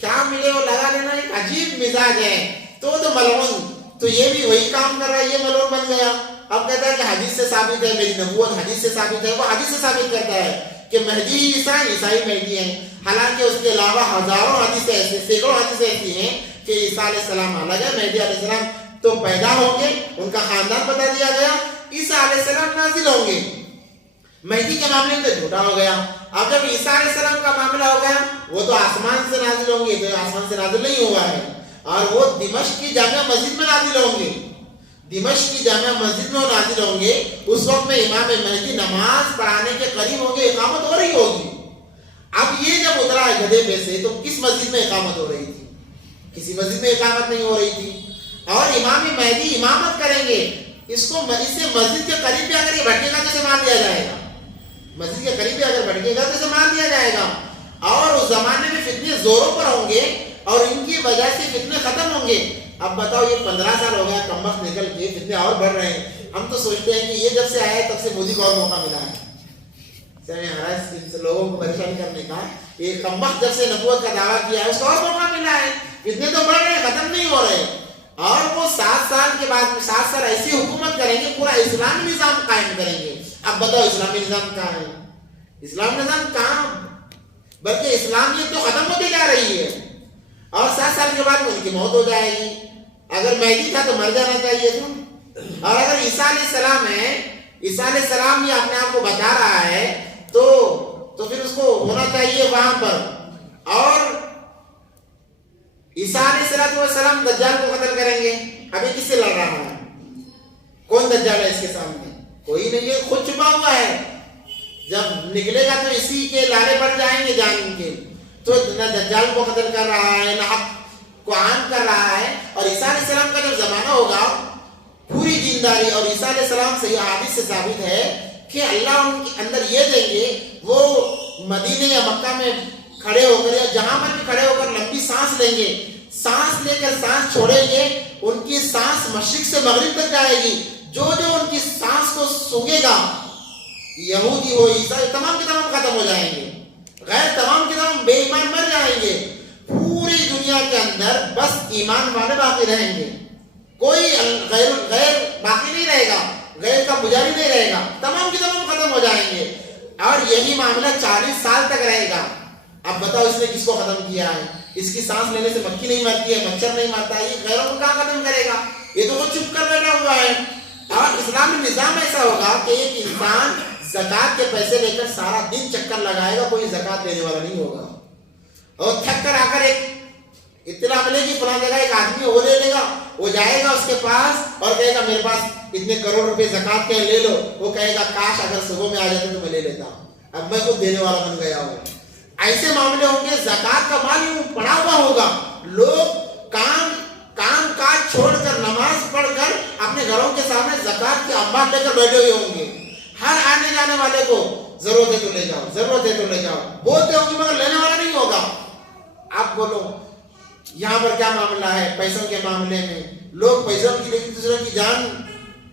کیا ملے وہ لگا لینا. ایک عجیب مزاج ہے. تو ملعون, تو یہ بھی وہی کام کر رہا ہے, یہ ملعون بن گیا. اب کہتا ہے کہ حدیث سے ثابت ہے, میری نبوت حدیث سے ثابت ہے. وہ حدیث سے ثابت کرتا ہے کہ مہدی عیسیٰ, عیسائی مہدی ہیں. حالانکہ اس کے علاوہ ہزاروں حدیثیں ایسی, سینکڑوں حدیثیں ایسی ہیں کہ عیسیٰ علیہ السلام الگ ہے, مہدی علیہ السلام تو پیدا ہوں گے, ان کا خاندان بتا دیا گیا, عیسیٰ علیہ السلام نازل ہوں گے. مہدی کے معاملے میں جھوٹا ہو گیا. اب جب عیسیٰ علیہ السلام کا معاملہ ہو گیا, وہ تو آسمان سے نازل ہوں گے, تو آسمان سے نازل نہیں ہوا ہے, اور وہ دمشق کی جامع مسجد میں نازل ہوں گے. دمشق کی جامع مسجد میں وہ نازل ہوں گے. اس وقت میں امام مہدی نماز پڑھانے کے قریب ہوں گے, اقامت ہو رہی ہوگی. اب یہ جب اترا ہے گدھے پہ سے, تو کس مسجد میں اقامت ہو رہی تھی؟ کسی مسجد میں اقامت نہیں ہو رہی تھی. اور امام مہدی امامت کریں گے, اس سے مسجد کے قریب بھی اگر یہ بھٹکے گا تو اسے مار دیا جائے گا. مسجد کے قریب بھی اگر بھٹکے گا تو اسے مار دیا جائے گا. اور اس زمانے میں فتنے زوروں پر ہوں گے, اور ان کی وجہ سے فتنے ختم ہوں گے. اب بتاؤ, یہ 15 سال ہو گیا کم وقت نکل کے, فتنے اور بڑھ رہے ہیں. ہم تو سوچتے ہیں کہ یہ جب سے آیا ہے تب سے مودی کو اور موقع ملا ہے لوگوں کو پریشان کرنے کا. یہ کم وقت جب سے نبوت کا دعویٰ کیا ہے, اس کو اور موقع ملا ہے. فتنے تو بڑھ رہے ہیں, ختم نہیں ہو رہے. اور وہ 7 سال کے بعد 7 سال ایسی حکومت کریں گے, پورا اسلامی نظام قائم کریں گے. اب بتاؤ اسلامی نظام کہاں ہے؟ اسلام نظام کہاں, بلکہ اسلامیت تو ختم ہوتی جا رہی ہے. اور 7 سال کے بعد ان کی موت ہو جائے گی. اگر مہدی تھا تو مر جانا چاہیے تھا. اور اگر عیسیٰ علیہ السلام ہے, عیسیٰ علیہ السلام یہ اپنے آپ کو بتا رہا ہے, تو پھر اس کو ہونا چاہیے وہاں پر. اور عیسیٰ علیہ السلام دجال کو قتل کریں گے. ابھی کس سے لڑ رہا ہے؟ کون دجال ہے اس کے سامنے؟ کوئی نہیں ہے, خود چھپا ہوا ہے. جب نکلے گا تو اسی کے لالے پڑ جائیں گے جان کے. تو نہ دجال کو قتل کر رہا ہے, نہ حق کو عام کر رہا ہے. اور عیسیٰ علیہ السلام کا جب زمانہ ہوگا, پوری دینداری, اور عیسیٰ علیہ السلام سے یہ حدیث سے ثابت ہے کہ اللہ ان کے اندر یہ دیں گے, وہ مدینے یا مکہ میں کھڑے ہو کر یا جہاں پر بھی کھڑے ہو کر لمبی سانس لیں گے, سانس لے کر سانس چھوڑیں گے, ان کی سانس مشرق سے مغرب تک جائے گی. جو ان کی سانس کو سونگے گا, یہودی ہو عیسائی, تمام کے تمام ختم ہو جائیں گے. غیر تمام کے تمام بے ایمان مر جائیں گے. پوری دنیا کے اندر بس ایمان والے باقی رہیں گے. کوئی غیر باقی نہیں رہے گا, غیر کا پجاری نہیں رہے گا. تمام کے تمام ختم ہو جائیں گے. اور یہی معاملہ 40 سال تک رہے گا. اب بتاؤ اس نے کس کو ختم کیا ہے؟ اس کی سانس لینے سے مکھی نہیں مرتی ہے, مچھر نہیں مرتا ہے, یہ غیروں کو کہاں ختم کرے گا؟ یہ تو وہ چپ کر بیٹھا ہوا ہے. اور اسلامی نظام ایسا ہوگا کہ ایک انسان زکات کے پیسے لے کر سارا دن چکر لگائے گا, کوئی زکات دینے والا نہیں ہوگا. اور تھک کر آ کر ایک اطلاع ملے گی فلاں جگہ ایک آدمی وہ لے لے گا, وہ جائے گا اس کے پاس اور کہے گا میرے پاس اتنے کروڑ روپے زکات کے لے لو. وہ کہے گا کاش اگر صبح میں آ جاتے تو میں لے لیتا, اب میں خود دینے والا بن گیا ہوں. ایسے معاملے ہوں گے. زکات کا مال یوں پڑا ہوا ہوگا, لوگ کام کاج چھوڑ کر نماز پڑھ کر اپنے گھروں کے سامنے زکات کے انبار لے کر بیٹھے ہوئے ہوں گے. ہر آنے جانے والے کو ضرورت ہے تو لے جاؤ, ضرورت ہے تو لے جاؤ بولتے ہوں گے, مگر لینے والا نہیں ہوگا. آپ بولو یہاں پر کیا معاملہ ہے؟ پیسوں کے معاملے میں لوگ پیسوں کی لیکن دوسروں کی جان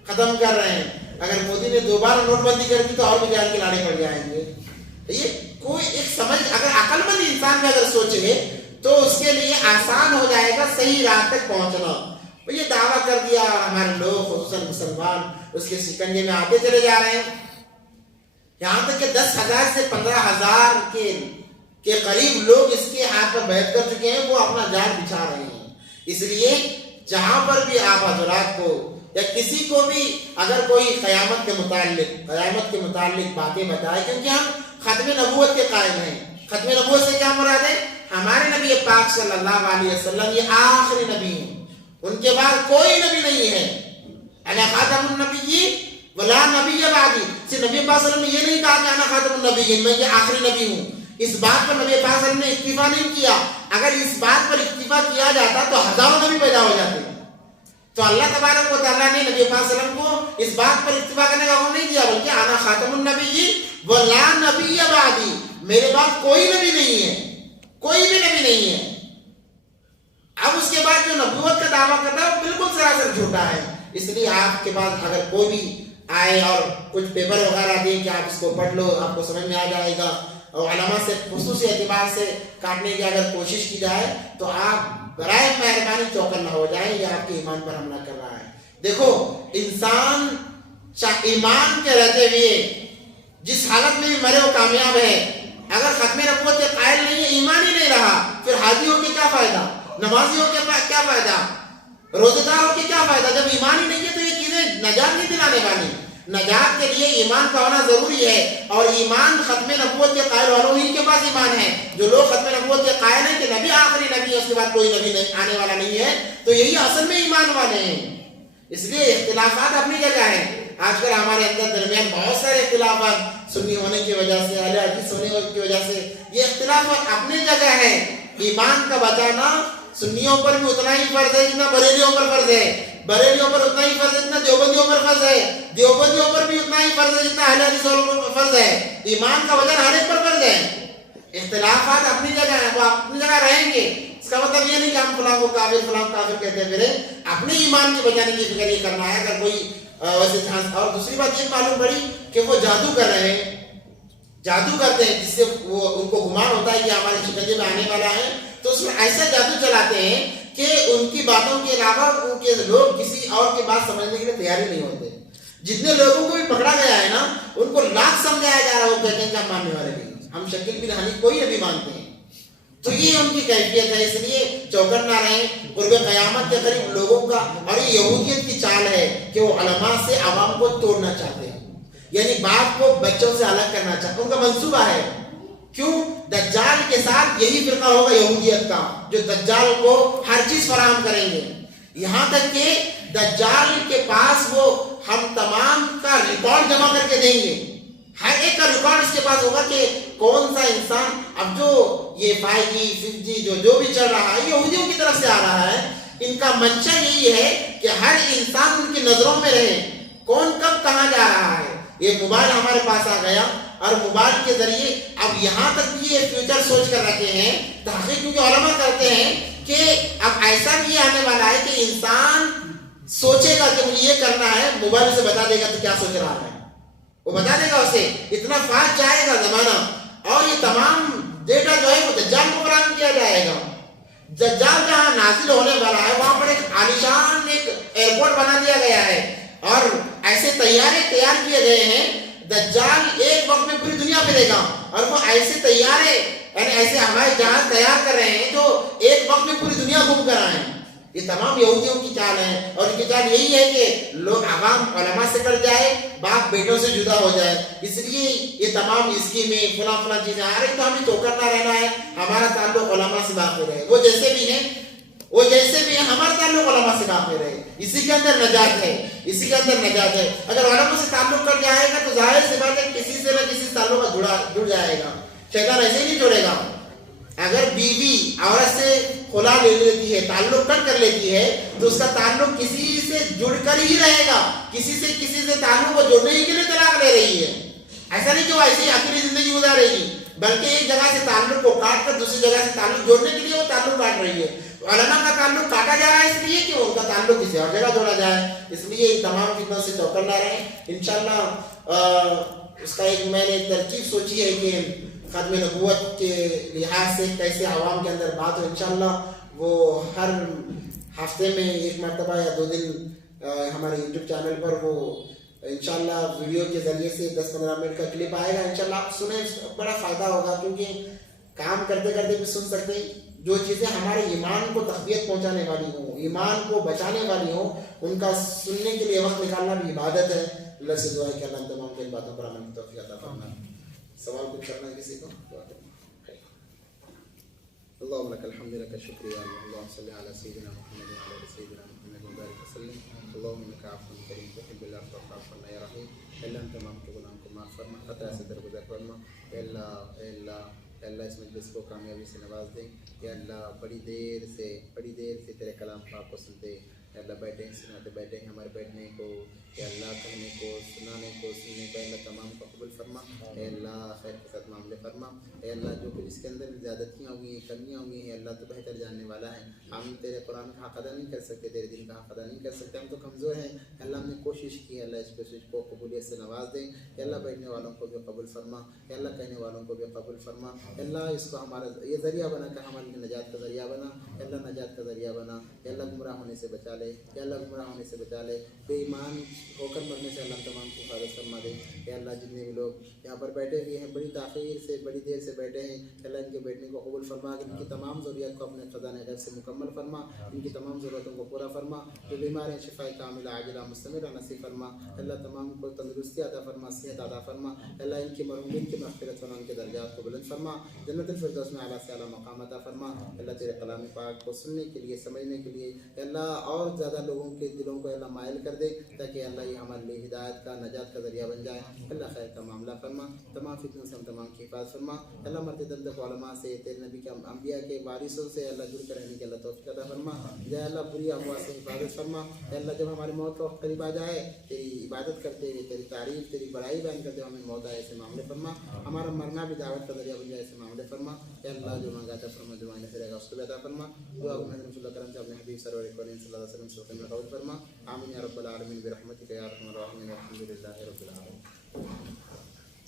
ختم کر رہے ہیں. اگر مودی نے دوبارہ نوٹ بندی کر دی تو اور بھی جان کے لاڑے پڑ جائیں گے. یہ کوئی ایک سمجھ, اگر عقل مند انسان میں اگر سوچے تو اس کے لیے آسان ہو جائے گا صحیح راہ تک پہنچنا. یہ دعویٰ کر دیا ہمارے لوگ خصوصاً مسلمان اس کے سکنجے میں آتے چلے جا رہے ہیں. یہاں تک کہ 10,000 سے 15,000 کے قریب لوگ اس کے ہاتھ پر بیٹھ کر چکے ہیں, وہ اپنا جال بچھا رہے ہیں. اس لیے جہاں پر بھی آپ حضرات کو یا کسی کو بھی اگر کوئی قیامت کے متعلق باتیں بتائے, کیونکہ ہم ختم نبوت کے قائم ہیں. ختم نبوت سے کیا مراد ہے؟ ہمارے نبی پاک صلی اللہ علیہ وسلم یہ آخری نبی ہیں، ان کے بعد کوئی نبی نہیں ہے. انا خاتم النبیین ولا نبی بعدی. نبی پاک صلی اللہ علیہ وسلم نے یہ نہیں کہا کہ انا خاتم النبیین، میں یہ آخری نبی ہوں. اس بات پر نبی پاک صلی اللہ علیہ وسلم نے اکتفا نہیں کیا. اگر اس بات پر اکتفا کیا جاتا تو ہزاروں نبی پیدا ہو جاتے. تو اللہ تبارک و تعالیٰ نے نبی پاک صلی اللہ علیہ وسلم کو اس بات پر اکتفا کرنے کا حکم نہیں دیا، بلکہ انا خاتم النبیین ولا نبی بعدی، میرے بعد کوئی نبی نہیں ہے، کوئی بھی نبی نہیں ہے. اب اس کے بعد جو نبوت کا دعویٰ کرتا ہے وہ بالکل سراسر جھوٹا ہے. اس لیے آپ کے پاس اگر کوئی بھی آئے اور کچھ پیپر وغیرہ دیں کہ آپ اس کو پڑھ لو، آپ کو سمجھ میں آ جائے گا، اور علماء سے خصوصی اعتبار سے کاٹنے کی اگر کوشش کی جائے تو آپ برائے مہربانی چوکن نہ ہو جائیں، یہ آپ کے ایمان پر حملہ کر رہا ہے. دیکھو انسان ایمان کے رہتے ہوئے جس حالت میں بھی مرے وہ کامیاب ہے. اگر ختم نبوت کے قائل نہیں ہے، ایمان ہی نہیں رہا، پھر حاجی ہو کے کیا فائدہ، نمازی ہو کے کیا فائدہ، روزہ دار ہو کے کیا فائدہ؟ جب ایمان ہی نہیں ہے تو یہ چیزیں نجات نہیں دلانے والی. نجات کے لیے ایمان کا ہونا ضروری ہے، اور ایمان ختم نبوت کے قائل والوں ہی کے پاس ایمان ہے. جو لوگ ختم نبوت کے قائل ہیں کہ نبی آخری نبی ہے، اس کے بعد کوئی نبی نہیں آنے والا نہیں ہے، تو یہی اصل میں ایمان والے ہیں. اس لیے اختلافات اپنی جگہ ہیں. آج کل ہمارے اندر درمیان بہت سارے اختلافات، سنی ہونے کی وجہ سے، اہل حدیث ہونے کی وجہ سے، یہ اختلافات اپنی جگہ ہے. ایمان کا بچانا سنیوں پر بھی اتنا ہی فرض ہے جتنا بریلیوں پر فرض ہے، بریلیوں پر اتنا ہی فرض ہے جتنا دیوبندیوں پر فرض ہے، دیوبندیوں پر بھی اتنا ہی فرض ہے جتنا اہل حدیث پر فرض ہے. ایمان کا وزن ہر ایک پر فرض ہے. اختلافات اپنی جگہ ہیں، وہ اپنی جگہ رہیں گے. اس کا مطلب یہ نہیں کہ ہم فلاں کو کافر فلاں کافر کہتے پھرے. اپنے ایمان کے بچانے کی فکر یہ کرنا ہے. اگر کوئی ویسے چانس، اور دوسری بات یہ معلوم پڑی کہ وہ جادو کر رہے ہیں، جادو کرتے ہیں جس سے وہ ان کو گمان ہوتا ہے کہ ہمارے شکنجے میں آنے والا ہے، تو اس میں ایسا جادو چلاتے ہیں کہ ان کی باتوں کے علاوہ ان کے لوگ کسی اور کی بات سمجھنے کے لیے تیار ہی نہیں ہوتے. جتنے لوگوں کو بھی پکڑا گیا ہے نا، ان کو لاکھ سمجھایا جا رہا ہے، وہ کہتے ہیں کہ ہم ماننے والے نہیں، ہم شکیل بن حنیف کوئی نبی مانتے ہیں. تو یہ ان کی کیفیت ہے. اس لیے چوکن نہ رہیں. قرب قیامت کے قریب لوگوں کا، اور یہ یہودیت کی چال ہے کہ وہ علماء سے عوام کو توڑنا چاہتے ہیں، یعنی باپ کو بچوں سے الگ کرنا چاہتے ہیں. ان کا منصوبہ ہے. کیوں؟ دجال کے ساتھ یہی فرقہ ہوگا یہودیت کا، جو دجال کو ہر چیز فراہم کریں گے. یہاں تک کہ دجال کے پاس وہ ہم تمام کا ریکارڈ جمع کر کے دیں گے. ہر ایک کا ریکارڈ اس کے پاس ہوگا کہ کون سا انسان، اب جو یہ 5G 6G جو بھی چل رہا ہے یہودیوں کی طرف سے آ رہا ہے. ان کا منشا یہی ہے کہ ہر انسان ان کی نظروں میں رہے، کون کب کہاں جا رہا ہے. یہ موبائل ہمارے پاس آ گیا، اور موبائل کے ذریعے اب یہاں تک بھی یہ فیوچر سوچ کر رکھے ہیں. تحقیق کیونکہ علماء کرتے ہیں کہ اب ایسا بھی آنے والا ہے کہ انسان سوچے گا کہ مجھے یہ کرنا ہے، موبائل سے بتا دے گا تو کیا سوچ رہا ہے، وہ بتا دے گا اسے. اتنا فاسٹ جائے گا زمانہ. اور یہ تمام ڈیٹا جو ہے وہ دجال کو فراہم کیا جائے گا. دجال جہاں نازل ہونے والا ہے وہاں پر ایک عالیشان ایک ایئرپورٹ بنا دیا گیا ہے، اور ایسے طیارے تیار کیے گئے ہیں. دجال ایک وقت میں پوری دنیا پھرے گا، اور وہ ایسے طیارے یعنی ایسے ہوائی جہاز تیار کر رہے ہیں جو ایک وقت میں پوری دنیا گھوم کر آئیں. یہ تمام یہودیوں کی چال ہے، اور ان کی چال یہی ہے کہ لوگ عوام علماء سے کٹ جائے، باپ بیٹوں سے جدا ہو جائے. اس لیے یہ تمام اسکیمیں فلاں چیزیں آ رہی، تو ہمیں تو کرنا رہنا ہے. ہمارا تعلق علماء سے باقی رہے، وہ جیسے بھی ہیں ہمارا تعلق علماء سے باقی رہے. اسی کے اندر نجات ہے. اگر علماء سے تعلق کر جائے گا تو ظاہر سی بات ہے کسی سے نہ کسی تعلق کا جڑ جائے گا. شیطان ایسے ہی نہیں جوڑے گا. اگر بیوی عورت سے خلا لے لیتی ہے، تعلق کر لیتی ہے، تو اس کا تعلق کسی سے جڑ کر ہی رہے گا. کسی سے تعلق کو جوڑنے ہی کے لیے طلاق لے رہی ہے. ایسا نہیں کہ وہ ایسی اکیلی زندگی گزارے گی، بلکہ ایک جگہ سے تعلق کو کاٹ کر دوسری جگہ سے تعلق جوڑنے کے لیے وہ تعلق کاٹ رہی ہے. علماء کا تعلق کاٹا جا رہا ہے اس لیے کہ ان کا تعلق کسی اور جگہ جوڑا جائے. اس لیے ان تمام فتنوں سے چوکن نہ رہیں. انشاءاللہ اس کا ایک میں نے ترکیب سوچی ہے کہ ختم نبوت کے لحاظ سے کیسے عوام کے اندر بات ہو. انشاءاللہ وہ ہر ہفتے میں ایک مرتبہ یا 2 دن ہمارے یوٹیوب چینل پر وہ انشاءاللہ ویڈیو کے ذریعے سے 10-15 منٹ کا کلپ آئے گا. انشاءاللہ آپ سنیں، بڑا فائدہ ہوگا، کیونکہ کام کرتے کرتے بھی سن سکتے ہیں. جو چیزیں ہمارے ایمان کو تقویت پہنچانے والی ہوں، ایمان کو بچانے والی ہوں، ان کا سننے کے لیے وقت نکالنا بھی عبادت ہے. اللہ سے دعا ہے کہ اللہ تمام کی باتوں پر عمل کی توفیق عطا فرمائے. سوال کچھ کرنا ہے کسی کو؟ اللهم لك الحمد لك الشكر يا الله. اللهم صل على سيدنا محمد وعلى ال سيدنا محمد وبارك وسلم. اللهم انك عفو كريم تحب العفو فاعف عنا يا رحيم. اللہ ہم تمام کے غلام کو معاف فرما، خطا سے درگزر فرما. اے اللہ اس مجلس کو کامیابی سے نواز دیں. یا اللہ بڑی دیر سے تیرے کلام پاک کو سنتے. اے اللہ بیٹھے ہیں سناتے بیٹھے ہیں، ہمارے بیٹھنے کو اے اللہ کہنے کو سنانے کو سننے کو اللہ تمام کو قبول فرما. اے اللہ خیر کے ساتھ معاملے فرما. اے اللہ جو کچھ اس کے اندر زیادتیاں ہوئی ہیں، کمیاں ہوئی ہیں، اللہ تو بہتر جاننے والا ہے. ہم تیرے قرآن کا حق ادا نہیں کر سکتے، تیرے دین کا حق ادا نہیں کر سکتے، ہم تو کمزور ہیں. اللہ ہم نے کوشش کی ہے، اللہ اس کوشش کو قبولیت سے نواز دیں. اے اللہ بیٹھنے والوں کو بھی قبول فرما. اے اللہ کہنے والوں کو بھی قبول فرما. اے اللہ اس کو ہمارا یہ ذریعہ بنا کہ ہمارے لیے نجات کا ذریعہ بنا. اے اللہ نجات کا ذریعہ بنا. اے اللہ گمراہ ہونے سے بچا لے. اے اللہ گمراہ ہونے سے بچا لے. بے ایمان ہو کر مرنے سے اللہ تمام کی حفاظت فرما دے. اے اللہ جتنے بھی لوگ یہاں پر بیٹھے ہوئے ہیں، بڑی تاخیر سے بڑی دیر سے بیٹھے ہیں، اللہ ان کے بیٹھنے کو قبول فرما. ان کی تمام ضروریات کو اپنے خزانہ غیب سے مکمل فرما. ان کی تمام ضرورتوں کو پورا فرما. جو بیمار ہیں شفا کاملہ عاجلہ مستمرہ نصیب فرما. اللہ تمام کو تندرستی عطا فرما، صحت عطا فرما. اللہ ان کی مرحومین کی مغفرت فرما، ان کے درجات کو بلند فرما. جنت الفردوس میں اعلیٰ سے اعلیٰ مقام عطا فرما. اللہ تیرے کلام پاک کو سننے کے لیے، سمجھنے کے لیے اللہ اور زیادہ لوگوں کے دلوں کو اللہ مائل کر دے، تاکہ اللہ یہ ہمارے لیے ہدایت کا، نجات کا ذریعہ بن جائے. اللہ خیر کا معاملہ فرما. تمام فتنوں سے ہم تمام کی حفاظت فرما. اللہ مرتے دم تک علماء سے، تیرے نبی کے انبیاء کے وارثوں سے اللہ جڑ کر رہنے کی اللہ توفیق عطا فرما. یا اللہ بری اموات سے حفاظت فرما. یا اللہ جب ہماری موت کا وقت قریب آ جائے، تیری عبادت کرتے ہوئے، تیری تعریف، تیری بڑائی بیان کرتے ہوئے ہمیں موت آئے ایسے معاملے فرما. ہمارا مرنا بھی دعوت کا ذریعہ بن جائے ایسے معاملے فرما. یا اللہ جو مانگا تھا فرما، جو مانگنے سے رہے گا اس کو بھی عطا فرما. دعا کو محمد رسول اللہ کرم سے اپنے حبیب سرور کونین صلی اللہ علیہ وسلم سے قبول فرما. آمین یا رب العالمین برحمتک یا ارحم الراحمین والحمد للہ رب العالمین.